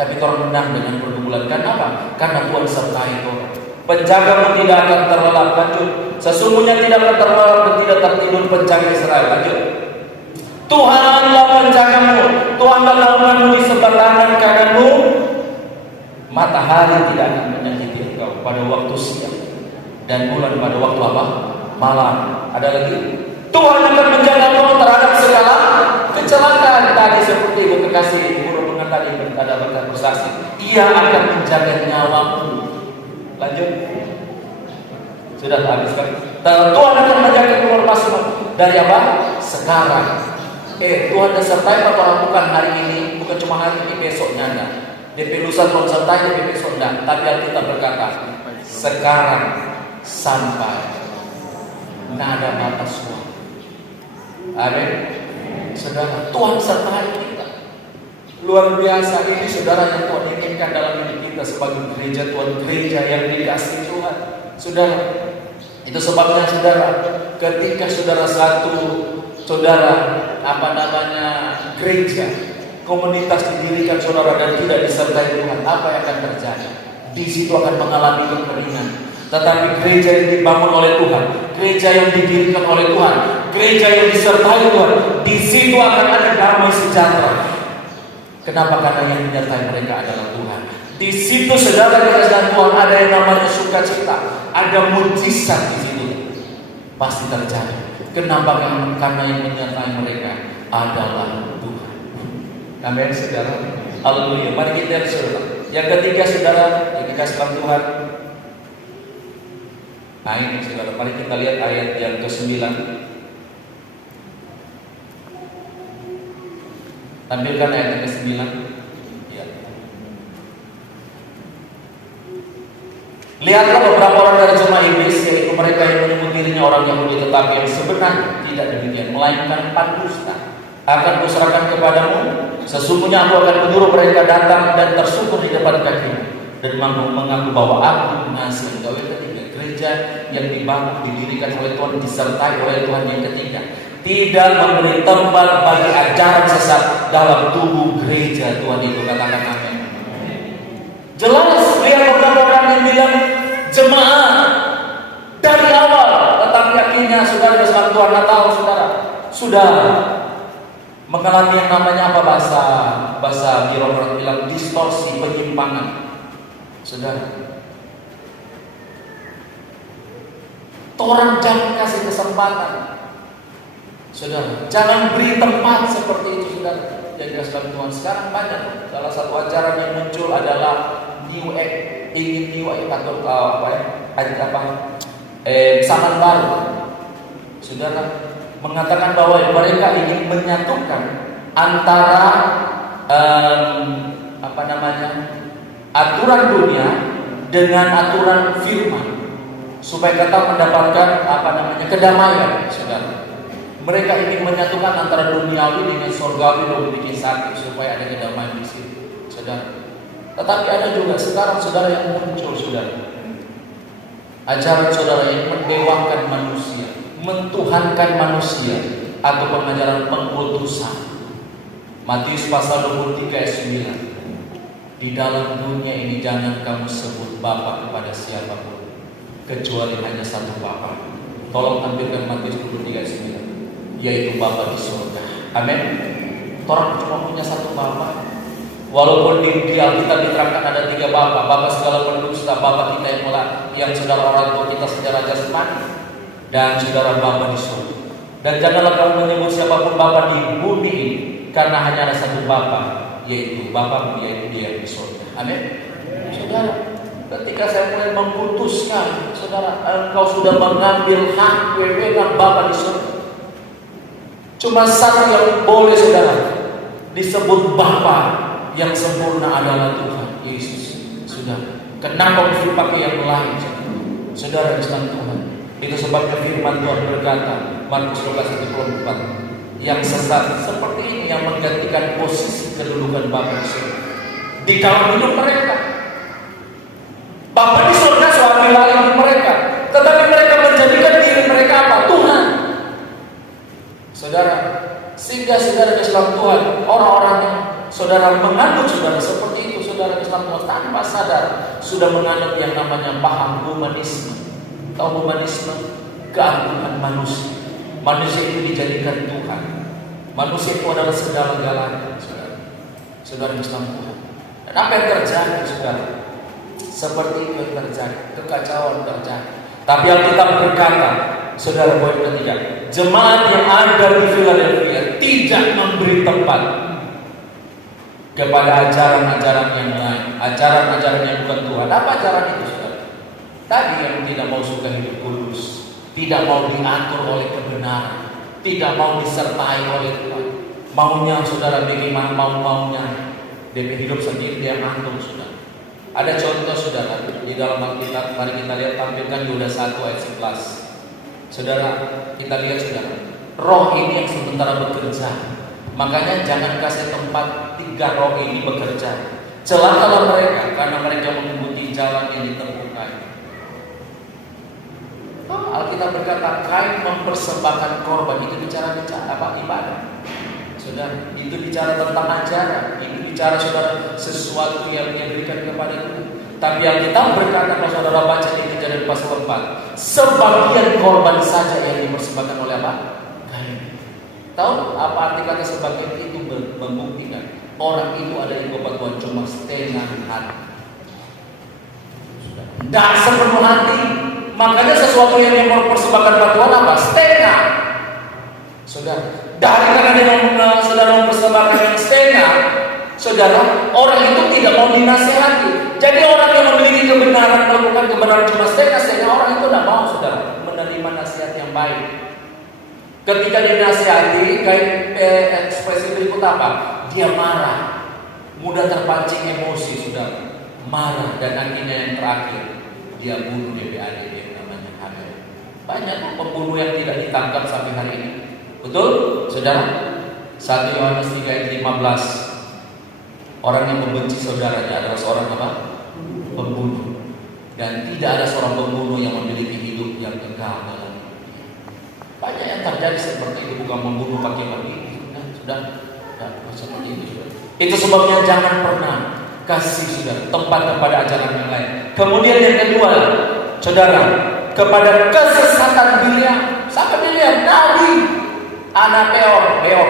tapi orang menang dengan pergumulan. Kenapa? Karena Tuhan sertai orang. Penjagamu tidak akan terlelap. Lanjut. Sesungguhnya tidak akan terlelap dan tidak tertidur penjaga Israel. Lanjut. Tuhanlah penjagamu, Tuhanlah naunganmu di sebelah kanan kananmu. Matahari tidak akan menyakiti engkau pada waktu siang, dan bulan pada waktu apa? Malam. Ada lagi. Tuhan akan menjagamu terhadap segala kecelakaan. Tadi seperti itu kekasih guru mengatakan ada berkat bersaksi. Ia akan menjaga nyawamu. Lanjut. Sudah habiskan. Tuhan akan menjaga keluar masuk dari apa? Sekarang. Tuhan dah sertai apa bukan hari ini, bukan cuma hari ini, besoknya enggak. DP lusa Tuhan sertai, DP besok enggak. Tapi Alkitab berkata, sekarang sampai nada batas waktu. Amin. Saudara, Tuhan sertai kita. Luar biasa ini saudara yang Tuhan inginkan dalam hidup kita sebagai gereja Tuhan, gereja yang dikasihi Tuhan. Saudara, itu sebabnya saudara, ketika saudara gereja, komunitas didirikan saudara dan tidak disertai Tuhan, apa yang akan terjadi? Di situ akan mengalami kekeringan. Tetapi gereja yang dibangun oleh Tuhan, gereja yang didirikan oleh Tuhan, gereja yang disertai Tuhan, di situ akan ada damai sejahtera. Kenapa? Karena yang menyertai mereka adalah Tuhan. Di situ saudara dikasih Tuhan ada yang namanya sukacita, ada mujizat di situ. Pasti terjadi. Kenapa? Karena yang menyertai mereka adalah Tuhan. Amin saudara. Haleluya. Mari kita lihat saudara. Yang ketiga saudara, yang dikasih Tuhan. Nah ini saudara, mari kita lihat ayat yang ke-9. Tampilkan ayat yang ke-9. Ya. Lihatlah beberapa orang dari jemaah iblis, yaitu mereka yang menyebut dirinya orang Yahudi tetapi yang sebenarnya tidak demikian, melainkan pendusta. Akan kuserahkan kepadamu, sesungguhnya aku akan menyuruh mereka datang dan tersungkur di depan kakimu dan mengaku bahwa aku mengasihi engkau. Yang ketiga, gereja yang dibangun didirikan oleh Tuhan, disertai oleh Tuhan. Yang ketiga, tidak memberi tempat bagi ajaran sesat dalam tubuh gereja Tuhan itu. Katakan amin. Jelas lihat beberapa orang yang bilang jemaat dari awal, tetapi akhirnya saudara bersama Tuhan Natal saudara sudah mengalami yang namanya apa, bahasa birokrat bilang distorsi, penyimpangan. Saudara, Orang jangan kasih kesempatan. Saudara, jangan beri tempat seperti itu, saudara. Yang dikasihkan Tuhan sekarang banyak. Salah satu ajaran yang muncul adalah New Age, ingin New Age atau zaman baru. Saudara, mengatakan bahwa mereka ingin menyatukan antara aturan dunia dengan aturan firman supaya kita mendapatkan kedamaian, saudara. Mereka ingin menyatukan antara duniawi dengan surgawi menjadi satu supaya ada kedamaian di situ, saudara. Tetapi ada juga sekarang, saudara, yang muncul, saudara, ajaran, saudara, yang mendewakan manusia, mentuhankan manusia, atau pengajaran pengkultusan. Matius pasal 23 ayat 9. Di dalam dunia ini jangan kamu sebut Bapa kepada siapapun kecuali hanya satu Bapa. Tolong tampilkan Matius 23 ayat 9, yaitu Bapa di surga. Amin. Orang cuma punya satu Bapa. Walaupun di Alkitab diterangkan ada 3 Bapa, Bapa segala pendusta, Bapa kita yang saudara orang tua kita secara jasmani, dan saudara Bapa di surga. Dan janganlah kamu menyebut siapapun Bapa di bumi ini, karena hanya ada satu Bapa, yaitu Bapa, yaitu Dia di surga. Amin. Saudara, ketika saya mulai memutuskan, saudara, engkau sudah mengambil hak wewenang Bapa di surga. Cuma satu yang boleh, saudara, disebut Bapa yang sempurna adalah Tuhan Yesus. Sudah. Kenapa mesti pakai yang lain, saudara Islam Tuhan? Itu sebabnya firman Tuhan berkata, Markus 12:24, yang sesat seperti ini yang menggantikan posisi kedudukan Bapa di surga di dalam hidup mereka. Bapa di surga suami hidup mereka, tetapi mereka menjadikan diri mereka apa? Tuhan. Saudara, sehingga saudara Islam Tuhan, orang-orang yang saudara menganut saudara seperti itu, saudara Islam Tuhan tanpa sadar sudah menganut yang namanya paham humanisme. Tahu humanisme? Keagungan manusia. Manusia itu dijadikan Tuhan. Manusia itu adalah segala-galanya, saudara. Saudara Islam Tuhan. Dan apa yang terjadi, saudara? Seperti itu yang terjadi, kekacauan terjadi. Tapi yang kita berkata, saudara, poin ketiga, jemaat yang ada di Philadelphia tidak memberi tempat kepada ajaran-ajaran yang lain, ajaran-ajaran yang bukan Tuhan. Apa ajaran itu, saudara? Tadi yang tidak mau suka hidup kudus, tidak mau diatur oleh kebenaran, tidak mau disertai oleh Tuhan. Maunya saudara bikin mau-maunya, dia hidup sendiri, dia ngantuk, saudara. Ada contoh, saudara, di dalam Alkitab. Mari kita lihat, tampilkan Yudas 1 ayat 11. Saudara, kita lihat, saudara, roh ini yang sementara bekerja. Makanya jangan kasih tempat 3 roh ini bekerja. Celakalah mereka, karena mereka mengikuti jalan yang ditempuh Kain. Alkitab berkata Kain mempersembahkan korban. Itu bicara apa? Ibadah. Saudara, itu bicara tentang ajaran. Itu bicara, saudara, sesuatu yang diberikan kepada Tuhan. Tapi Alkitab berkata, kalau saudara baca di Kejadian pasal 4, sebagian korban saja yang dipersembahkan oleh apa? Kain. Tahu apa arti kata sebagian itu? Membuktikan orang itu ada di bawah Tuhan cuma setengah hati. Tidak sepenuh hati. Makanya sesuatu yang dipersembahkan kepada Tuhan apa? Setengah. Saudara, dari karena yang saudara mempersembahkan yang setengah, saudara, orang itu tidak mau dinasihati. Jadi orang yang memiliki kebenaran, melakukan kebenaran cuma setengah, orang itu tidak mau, saudara, menerima nasihat yang baik. Ketika dinasihati, kayak ekspresi berikut apa? Dia marah, mudah terpancing emosi, saudara, marah, dan akhirnya yang terakhir dia bunuh DPAD yang namanya Habel. Banyak pembunuh yang tidak ditangkap sampai hari ini. Betul, saudara? 1 Yohanes 3 ayat 15. Orang yang membenci saudaranya adalah seorang apa? Pembunuh. Dan tidak ada seorang pembunuh yang memiliki hidup yang kekal dalam. Banyak yang terjadi seperti itu, bukan membunuh pakai bagi. Sudah seperti itu, sudah. Itu sebabnya jangan pernah kasih, saudara, tempat kepada ajaran yang lain. Kemudian yang kedua, saudara, kepada kesesatan Biliam. Siapa Biliam? Nabi, anak Beor.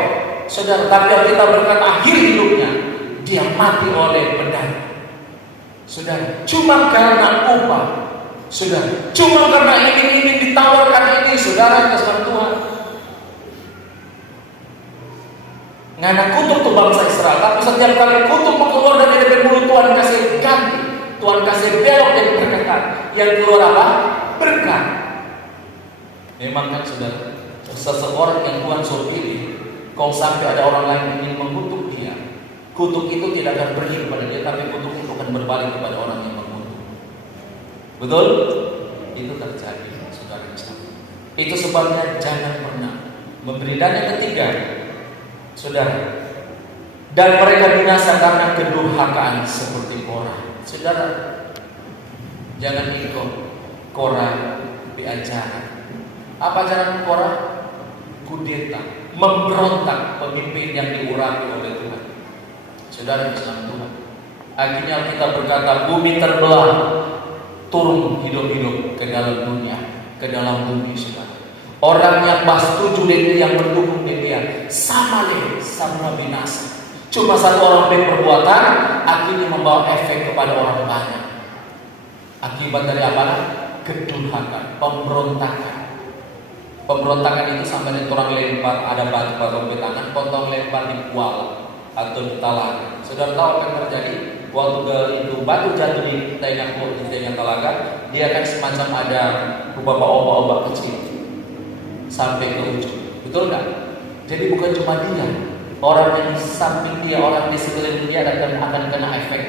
Saudara, tapi kita berkata akhir hidupnya dia mati oleh pedang. Saudara, cuma karena upah Sudah, cuma karena ingin ditawarkan ini, saudara kasih Tuhan. Ngana kutuk tuh bangsa Israel, tapi setiap kali kutuk keluar dari mulut Tuhan kasih ganti, Tuhan kasih belok dan berkata, yang keluar apa? Berkat. Memang kan saudara, seseorang yang Tuhan suruh pilih, kalau sampai ada orang lain yang ingin mengutuk dia, kutuk itu tidak akan pergi kepada dia, tapi kutuk itu akan berbalik kepada orang yang mengutuk. Betul? Itu terjadi, saudara. Itu sebabnya jangan pernah memberi. Dan yang ketiga, saudara, dan mereka binasa karena kedurhakaan seperti Korah. Saudara, jangan ikut Korah diajar. Apa ajaran Korah? Kudeta, memberontak pemimpin yang diurapi oleh Tuhan. Saudara Islam Tuhan. Akhirnya kita berkata bumi terbelah, turun hidup-hidup ke dalam dunia, ke dalam bumi, saudara. Orang yang setuju dengan yang mendukung dia sama binasa. Cuma satu orang berperbuatan akhirnya membawa efek kepada orang banyak. Akibat dari apa? Kedurhakaan, pemberontakan. Pemberontakan itu sampai dengan orang lempar, ada batu di tangan, potong lempar di kuala atau di talaga. Saudara tahu apa yang terjadi? Waktu itu batu jatuh di tengah talaga, dia akan semacam ada beberapa ombak-ombak kecil sampai ke ujung. Betul nggak? Jadi bukan cuma dia, orang yang di samping dia, orang di sekeliling dia akan kena efek.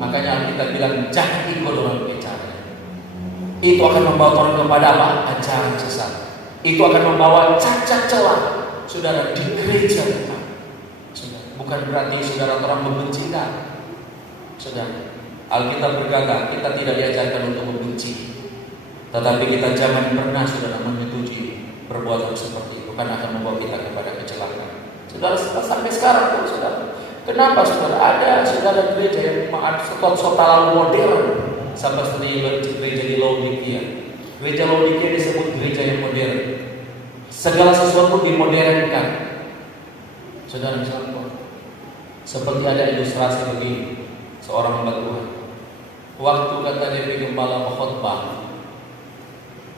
Makanya kita bilang jangan ikut orang bicara. Itu akan membawa orang kepada apa? Ajaran sesat. Itu akan membawa cacat celah, saudara, di gereja kita. Bukan berarti saudara orang membenci kan? Saudara, Alkitab berkata kita tidak diajarkan untuk membenci, tetapi kita jangan pernah saudara menyetujui perbuatan seperti itu, karena akan membawa kita kepada kecelakaan. Saudara, sampai sekarang saudara, kenapa saudara ada saudara gereja yang total modern, sampai seperti gereja di Laodikia. Gereja Laodikia disebut gereja yang modern. Segala sesuatu dimodernkan. Saudara, seperti ada ilustrasi begini, seorang hamba Tuhan. Waktu kata DP Gembala khotbah,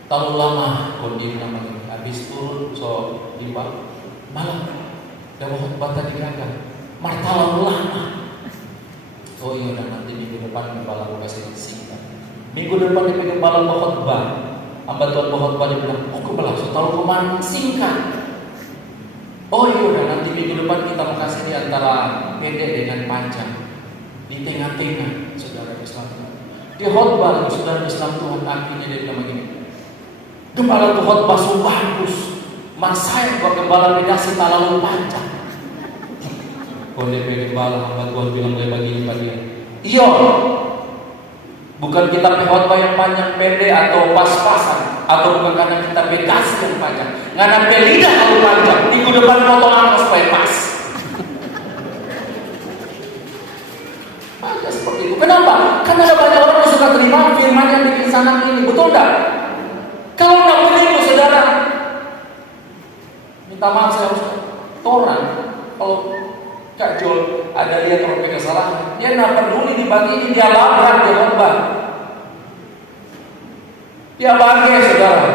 terlalu lama kondisi namanya. Habis turun di malam, dan khotbah tadi kagak, terlalu lama. Oh iya, dan nanti minggu depan Gembala mau kasih singkat. Minggu depan DP Gembala khotbah, hamba Tuhan khotbah dia bilang, oh Gembala, terlalu kemarin singkat. Oh iya, udah nanti minggu depan kita mau kasih di antara pendek dengan panjang, di tengah-tengah, saudara Islam. Dia khotbah, saudara Islam Tuhan, akhirnya dia bilang begini, Gembala tuh khotbah bagus, saya buat Gembala dikasih terlalu panjang. Kalau dia Gembala, hamba Tuhan bilang begini pada dia, iya, bukan kita khotbah yang panjang pendek atau pas-pasan, atau bukan karena kita bekasi yang panjang, karena lidah terlalu panjang. Minggu depan potong apa supaya pas. Ada seperti itu. Kenapa? Karena ada banyak orang yang suka terima firman yang bikin sana ini. Betul enggak? Kalau enggak begitu, saudara, minta maaf saya harus orang. Kalau Kak Jol ada dia kalau punya kesalahan, dia nggak peduli dibagi, dia labrak, dia khotbah. Dia bahagia, saudara.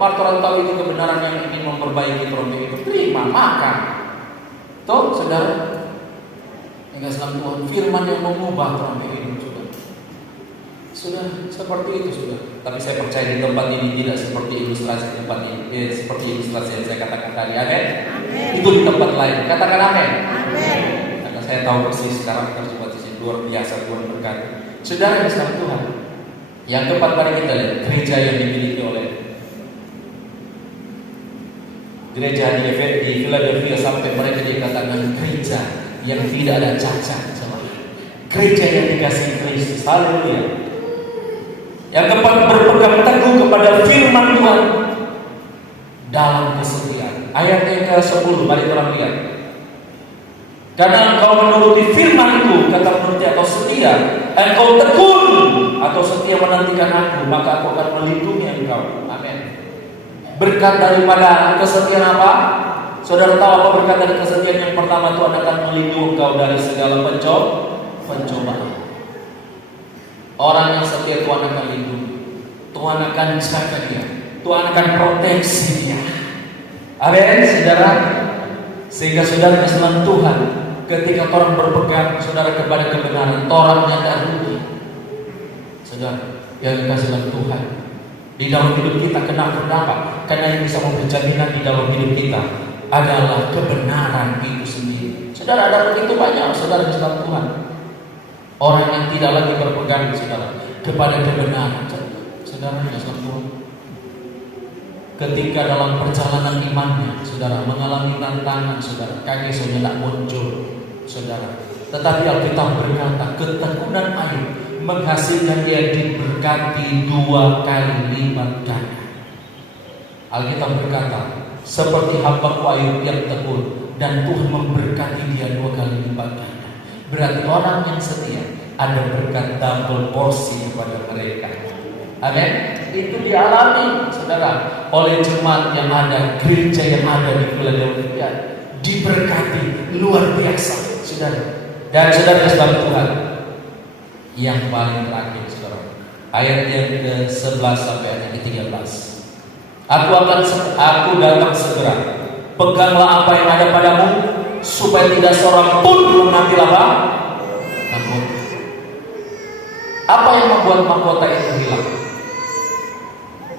Martoran tahu itu kebenaran yang ingin memperbaiki problem itu. Terima, makan. Tuh, saudara. Yang Islam Tuhan, firman yang mengubah problem itu, saudara. Sudah seperti itu, saudara. Tapi saya percaya di tempat ini tidak seperti ilustrasi tempat ini, seperti ilustrasi yang saya katakan tadi. Amin. Itu di tempat lain. Katakan amin. Amin. Karena saya tahu persis sekarang kita coba di sini luar biasa Tuhan berkati. Saudara yang Islam Tuhan. Yang keempat, mari kita lihat gereja yang dimiliki oleh gereja di Philadelphia, sampai mereka dikatakan gereja yang tidak ada cacat, gereja yang dikasihi Kristus. Haleluya. Yang keempat, berpegang teguh kepada firman Tuhan dalam kesetiaan. Ayat yang ke-10, mari kita lihat. Karena engkau menuruti firman-Ku, kata menuruti atau setia, engkau tekun atau setia menantikan Aku, maka Aku akan melindungi engkau. Amin. Berkat daripada kesetiaan apa? Saudara tahu apa berkat dari kesetiaan? Yang pertama, Tuhan akan melindungi engkau dari segala pencobaan. Orang yang setia Tuhan akan lindungi, Tuhan akan jaga dia, Tuhan akan proteksi dia. Amin, saudara. Sehingga saudara kesenangan Tuhan, ketika orang berpegang saudara kepada kebenaran, orang yang tak rugi. Saudara yang dikasihi Tuhan, di dalam hidup kita kenapa? Karena yang bisa memberi jaminan di dalam hidup kita adalah kebenaran itu sendiri. Saudara, ada begitu banyak saudara kesenangan Tuhan, orang yang tidak lagi berpegang saudara kepada kebenaran. Saudara kesenangan Tuhan, ketika dalam perjalanan imannya saudara mengalami tantangan, saudara kaki saudara muncul, saudara. Tetapi Alkitab berkata ketekunan Ayub menghasilkan dia diberkati 2 kali lipat ganda. Alkitab berkata seperti hamba-Ku Ayub yang tekun, dan Tuhan memberkati dia 2 kali lipat ganda. Berarti orang yang setia ada berkat double porsi kepada mereka. Amin. Itu dialami saudara oleh jemaat yang ada, gereja yang ada di Philadelphia, diberkati luar biasa saudara. Dan saudara kesenangan Tuhan, yang paling terakhir saudara, ayat yang ke-11 sampai ayat yang ke-13. Aku datang segera. Peganglah apa yang ada padamu, supaya tidak seorang pun mengambil apa? Mahkota. Apa yang membuat mahkota itu hilang?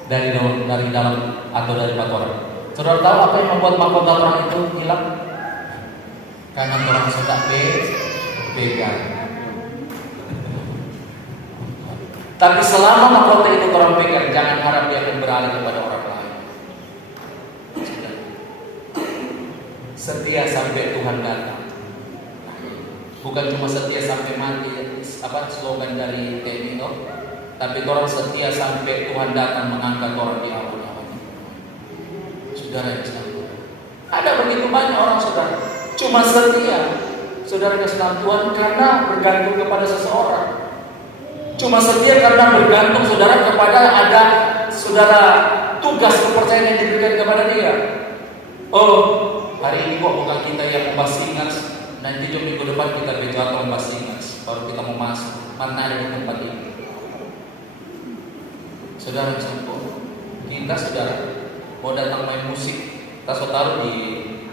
Dari dalam atau dari orang? Saudara tahu apa yang membuat mahkota orang itu hilang? Karena orang sudah pegang. Tapi selama mahkota itu orang pegang, jangan harap dia akan beralih kepada orang lain. Setia sampai Tuhan datang. Bukan cuma setia sampai mati, apa slogan dari TNI itu, tapi orang setia sampai Tuhan datang mengangkat orang di awal-awal. Saudara yang sedang, ada begitu banyak orang saudara cuma setia, saudara yang sedang Tuhan karena bergantung kepada seseorang. Cuma setia karena bergantung saudara kepada ada saudara tugas kepercayaan yang diberikan kepada dia. Oh, hari ini kok bukan kita yang membahas singas, nanti jom minggu depan kita berjadwal membahas singas, baru kita mau masuk. Mana ada di tempat ini? Saudara kita saudara mau datang main musik, kita taruh di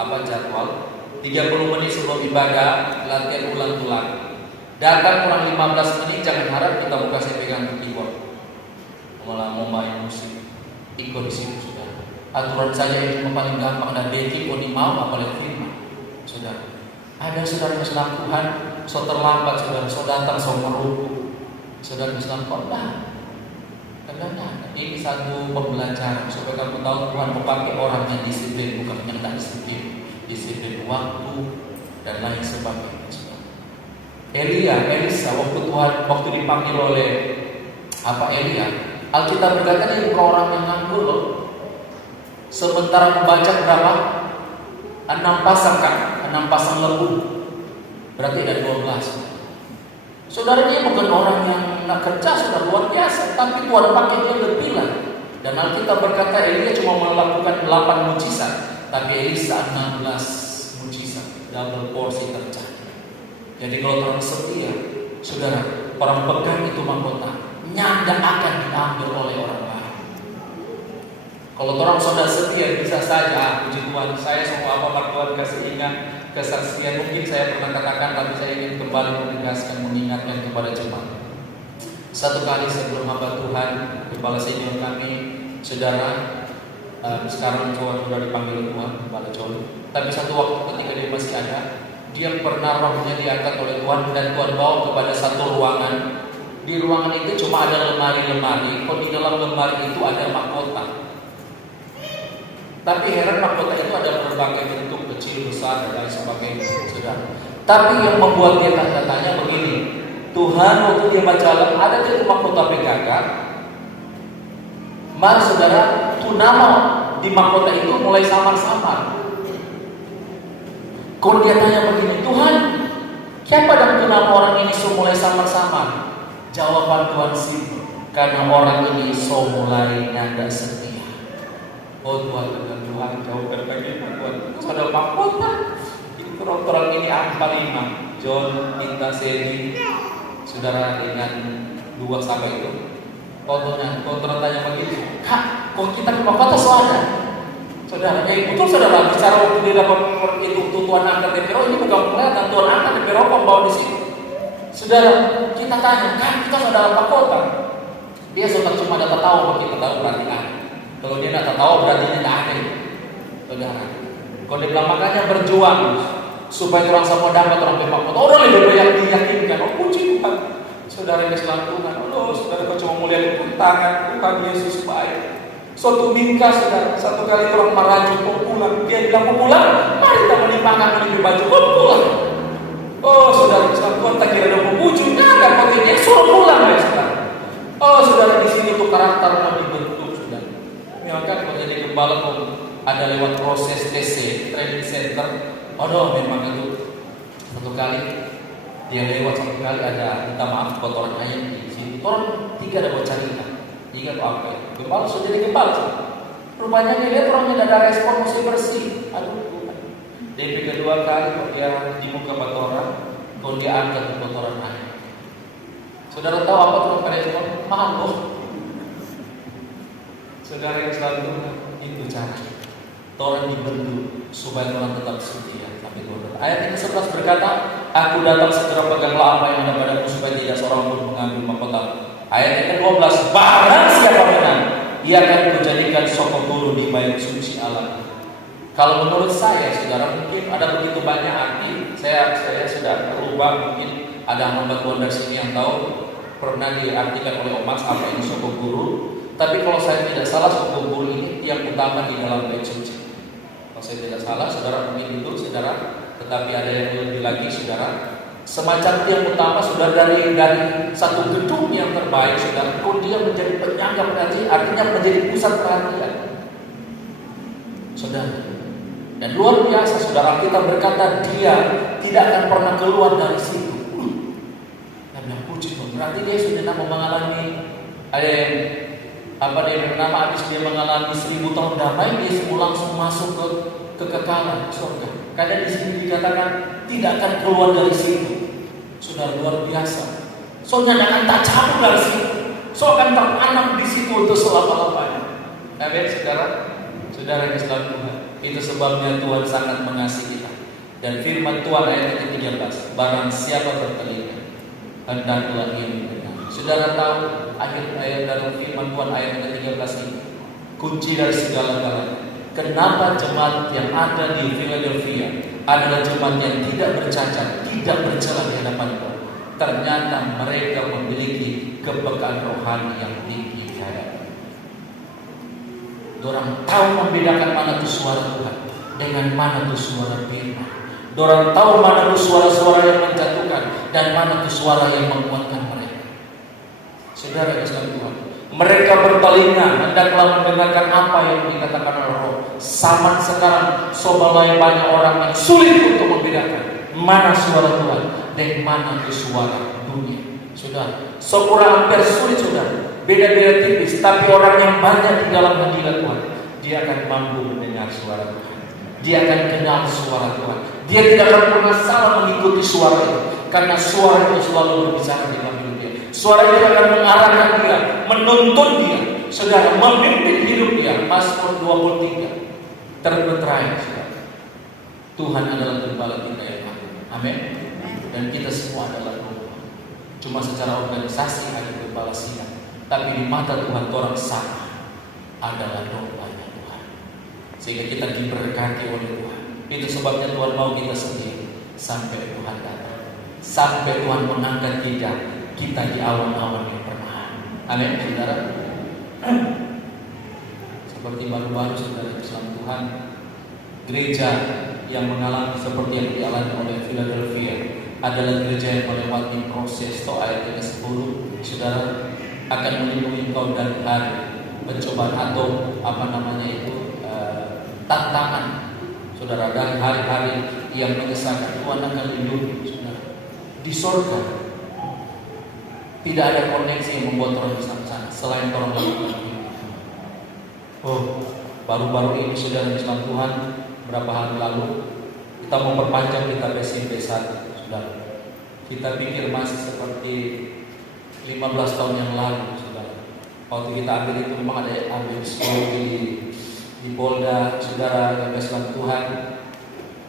jadwal 30 menit sebelum ibadah, latihan ulang-ulang. Datang kurang 15 menit, jangan harap kita buka saya pegang keyboard. Malah mau main musik, ikut di situ saudara. Aturan saja itu paling gampang, dan Deki pun mau apalagi firman. Saudara, ada saudara yang sedang Tuhan, so terlambat saudara, so datang so meruku. Saudara yang sedang korban. Karena ini satu pembelajaran supaya kamu tahu Tuhan memakai orang yang disiplin, bukan yang tak disiplin. Disiplin waktu dan lain sebagainya. Elisa waktu dipanggil oleh Elia, Alkitab berkata dia bukan orang yang nganggur loh. Sementara membaca berapa? 6 pasang kan? 6 pasang lembu. Berarti ada 12. Saudara, dia bukan orang yang nak kerja, saudara, luar biasa, tapi Tuhan pakai dia lebih lah. Dan Alkitab berkata Elia cuma melakukan 8 mujizat, tapi Elisa 16 mujizat, double porsi terjadi. Jadi kalau orang setia, saudara, orang pegang itu mahkota, nyanda akan diambil oleh orang lain. Kalau orang saudara setia, bisa saja, puji Tuhan, saya semua apa Tuhan kasih ingat kesaksian. Mungkin saya pernah katakan, tapi saya ingin kembali menegaskan, mengingatkan kepada jemaat. Satu kali sebelum hamba Tuhan, kepala senior kami, saudara, sekarang Tuhan sudah dipanggil Tuhan, kepala John. Tapi satu waktu ketika dia masih ada, dia pernah rohnya diangkat oleh Tuhan, dan Tuhan bawa kepada satu ruangan. Di ruangan itu cuma ada lemari-lemari, kok di dalam lemari itu ada mahkota. Tapi heran, mahkota itu ada berbagai bentuk, kecil, besar, dan lain sebagainya, saudara. Tapi yang membuat dia tanya begini, Tuhan waktu dia baca alam, ada itu mahkota PKK. Mari saudara, tuh nama di mahkota itu mulai samar-samar. Kalau dia tanya begini, Tuhan, siapa dan kenapa orang ini mulai samar-samar? Jawaban Tuhan simpel, karena orang ini mulai nyanda setia. Oh Tuhan, Tuhan jauh berbagi Tuhan. Saudara mahkota, orang ini angka 5, John, Tinta, Seri, saudara dengan dua sahabat itu. Fotonya, foto tanya begitu, kak, kok kita ke kota soalnya? Saudara, betul saudara, bicara waktu dia dapat itu tuan angkat DPRO, ini bukan kelihatan tuan angkat DPRO membawa di sini. Saudara, kita tanya, kak, kita saudara apa kota? Dia sudah cuma data tahu, kita tahu berarti kan. Kalau dia data tahu berarti dia tidak ada. Saudara, kalau dia bilang makanya berjuang supaya orang semua dapat orang pemak kota. Orang lebih banyak diyakinkan, oh puji Tuhan. Saudara yang selalu Tuhan, oh saudara kau cuma mulia tangan, Tuhan Yesus baik. Suatu mingkah saudara, satu kali orang merajuk mau pulang, dia bilang mau pulang, mari kita menimpakan menuju baju, mau pulang. Oh saudara, Tuhan tak kira ada memuju, nggak ada pakai dia suruh pulang ya saudara. Oh saudara, di sini untuk karakter mau dibentuk saudara. Memang kan kalau jadi gembala pun ada lewat proses TC, training center. Oh memang itu satu kali dia lewat satu kali ada minta maaf kotoran ayam di sini. Orang tiga ada buat cerita. Tiga tuh apa ya? Gembala sudah jadi gembala. Rupanya dia lihat orangnya tidak ada respon mesti bersih. Aduh Tuhan. DP kedua kali kok dia di muka kotoran, kalau dia angkat kotoran ayam. Saudara tahu apa tuh respon? Mahal loh. Saudara yang selalu itu cara. Orang dibentuk supaya orang tetap setia. Ayat yang ke-11 berkata, aku datang segera peganglah apa yang ada padamu supaya tidak seorang pun mengambil mahkota. Ayat yang ke-12, barang siapa menang, ia akan kujadikan sokong guru di bait suci Allah. Kalau menurut saya, saudara, mungkin ada begitu banyak arti. Saya sudah berubah, mungkin ada hamba Tuhan dari sini yang tahu pernah diartikan oleh Om Mas apa ini sokong guru. Tapi kalau saya tidak salah, sokong guru ini yang utama di dalam bait suci. Kalau saya tidak salah, saudara mungkin itu, saudara. Tetapi ada yang lebih lagi, saudara. Semacam yang utama, saudara, dari satu gedung yang terbaik, saudara, kalau dia menjadi penyangga perhatian, artinya menjadi pusat perhatian, saudara. Dan luar biasa, saudara, kita berkata dia tidak akan pernah keluar dari situ. Dan yang puji Tuhan, berarti dia sudah mengalami ada yang bernama habis dia mengalami 1000 tahun damai, dia semua langsung masuk ke kekekalan surga. Karena di sini dikatakan tidak akan keluar dari situ. Sudah luar biasa. Soalnya akan tak cabut dari situ. So akan teranam di situ untuk selama-lamanya. Amin, saudara. Saudara yang selalu Tuhan. Itu sebabnya Tuhan sangat mengasihi kita. Dan firman Tuhan ayat ke-13, barang siapa bertelinga, hendaklah ia mendengar. Saudara tahu akhir ayat dalam firman Tuhan ayat ke-13 ini kunci dari segala-galanya. Kenapa jemaat yang ada di Philadelphia adalah jemaat yang tidak bercacat, tidak bercela di hadapan Tuhan? Ternyata mereka memiliki kepekaan rohani yang tinggi di hadapan. Dorang tahu membedakan mana itu suara Tuhan dengan mana itu suara firman. Dorang tahu mana itu suara-suara yang menjatuhkan dan mana itu suara yang menguatkan mereka. Saudara yang selalu Tuhan, mereka bertelinga hendaklah mendengarkan apa yang dikatakan oleh Roh. Zaman sekarang sobalai banyak orang yang sulit untuk membedakan mana suara Tuhan dan mana itu suara dunia. Saudara, seorang hampir sulit saudara, beda-beda tipis. Tapi orang yang banyak di dalam hadirat Tuhan, dia akan mampu mendengar suara Tuhan. Dia akan kenal suara Tuhan. Dia tidak akan pernah salah mengikuti suara itu, karena suara itu selalu berbicara di dalam hidup dia. Suara itu akan mengarahkan dia, menuntun dia, saudara, memimpin hidup dia. Mazmur 23 terbeterai, saudara. Tuhan adalah gembala kita yang agung. Amin. Dan kita semua adalah domba. Cuma secara organisasi ada gembala siang, tapi di mata Tuhan orang sama adalah domba-Nya Tuhan. Sehingga kita diberkati oleh Tuhan. Itu sebabnya Tuhan mau kita sendiri sampai Tuhan datang, sampai Tuhan mengangkat kita di awan-awan yang permainan. Amin, saudara. Seperti baru-baru saudara Islam Tuhan, gereja yang mengalami seperti yang dialami oleh Philadelphia adalah gereja yang melewati proses ayat yang ke-10, saudara, akan melindungi engkau dari hari pencobaan atau tantangan, saudara, dari hari-hari yang mengesahkan. Tuhan akan lindungi, saudara. Di surga tidak ada koneksi yang membuat orang bisa sana selain orang lakukan. Baru-baru ini saudara Islam Tuhan, berapa hari lalu kita memperpanjang kita SMP 1, saudara. Kita pikir masih seperti 15 tahun yang lalu, saudara. Waktu kita ambil itu memang ada ambil sekolah di Polda, saudara yang Islam Tuhan.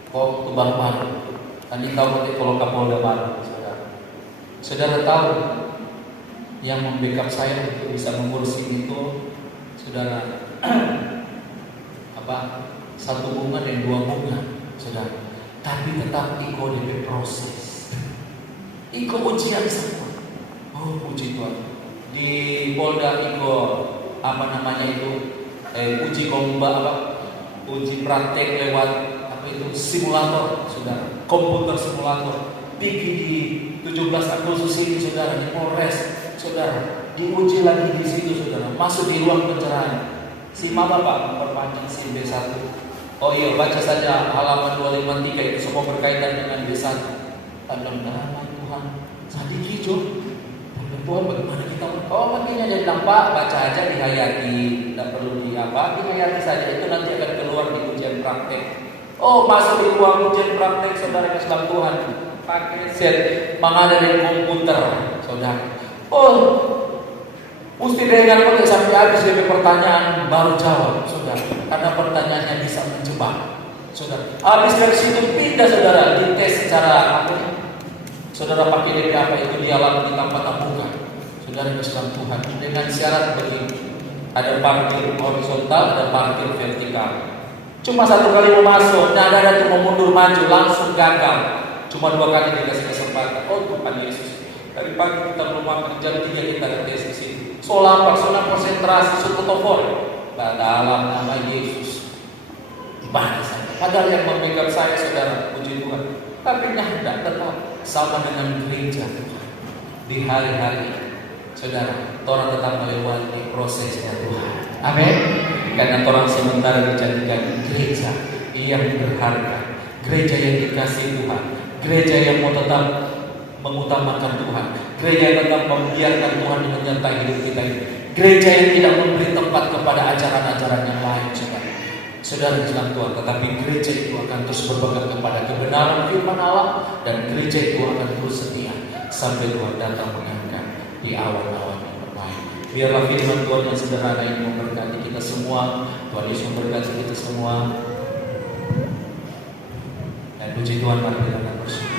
Kok itu baru-baru. Tadi tahu nanti kalau Kapolda baru, saudara. Saudara tahu yang membackup saya untuk bisa mengurus ini itu, saudara, satu bunga dan dua bunga, saudara. Tapi tetap Iko DP proses. Iko ujian semua. Oh, puji Tuhan. Di Polda Iko uji uji praktek lewat simulator, saudara. Komputer simulator. Pergi di 17 Agustus ini, saudara, di Polres, saudara. Diuji lagi di situ, saudara. Masuk di ruang pencerahan. Si mama Pak memperpanjang SIM B1. Oh iya, baca saja halaman 253 itu semua berkaitan dengan B1. Dalam nama Tuhan, sadik hijau. Tuhan, bagaimana kita? Oh, makanya dia bilang, Pak, baca aja, dihayati, tidak perlu dihayati saja. Itu nanti akan keluar di ujian praktek. Oh, masuk di ruang ujian praktek, saudara Islam Tuhan. Pakai set mengadai komputer, saudara. Oh, mesti dengar kok sampai habis dari pertanyaan baru jawab, saudara. Karena pertanyaannya bisa menjebak, saudara. Habis dari situ pindah, saudara, dites secara saudara pakai DP itu dialog di tempat terbuka, saudara Islam Tuhan, dengan syarat begini: ada parkir horizontal, ada parkir vertikal. Cuma satu kali mau masuk, ada tuh mau mundur maju langsung gagal. Cuma 2 kali dikasih kesempatan. Oh Tuhan Yesus, dari pagi kita belum makan, jam 3 kita ada tes di sini. Soal konsentrasi, sukutofor. Dalam nama Yesus dibahas. Padahal yang membackup saya, saudara, puji Tuhan. Tapi tidak tetap sama dengan gereja Tuhan. Di hari-hari, saudara, orang tetap melewati prosesnya Tuhan. Amin. Karena orang sementara dijadikan gereja yang berharga, gereja yang dikasih Tuhan, gereja yang mau tetap mengutamakan Tuhan, gereja yang tetap membiarkan Tuhan menyertai hidup kita ini, gereja yang tidak memberi tempat kepada ajaran-ajaran yang lain, saudara. Saudara Islam Tuhan, tetapi gereja itu akan terus berpegang kepada kebenaran firman Allah, dan gereja itu akan terus setia sampai Tuhan datang mengangkat di awan-awan yang bermain. Biarlah firman Tuhan yang sederhana ini memberkati kita semua. Tuhan Yesus memberkati kita semua. Dan puji Tuhan, mari kita bersyukur.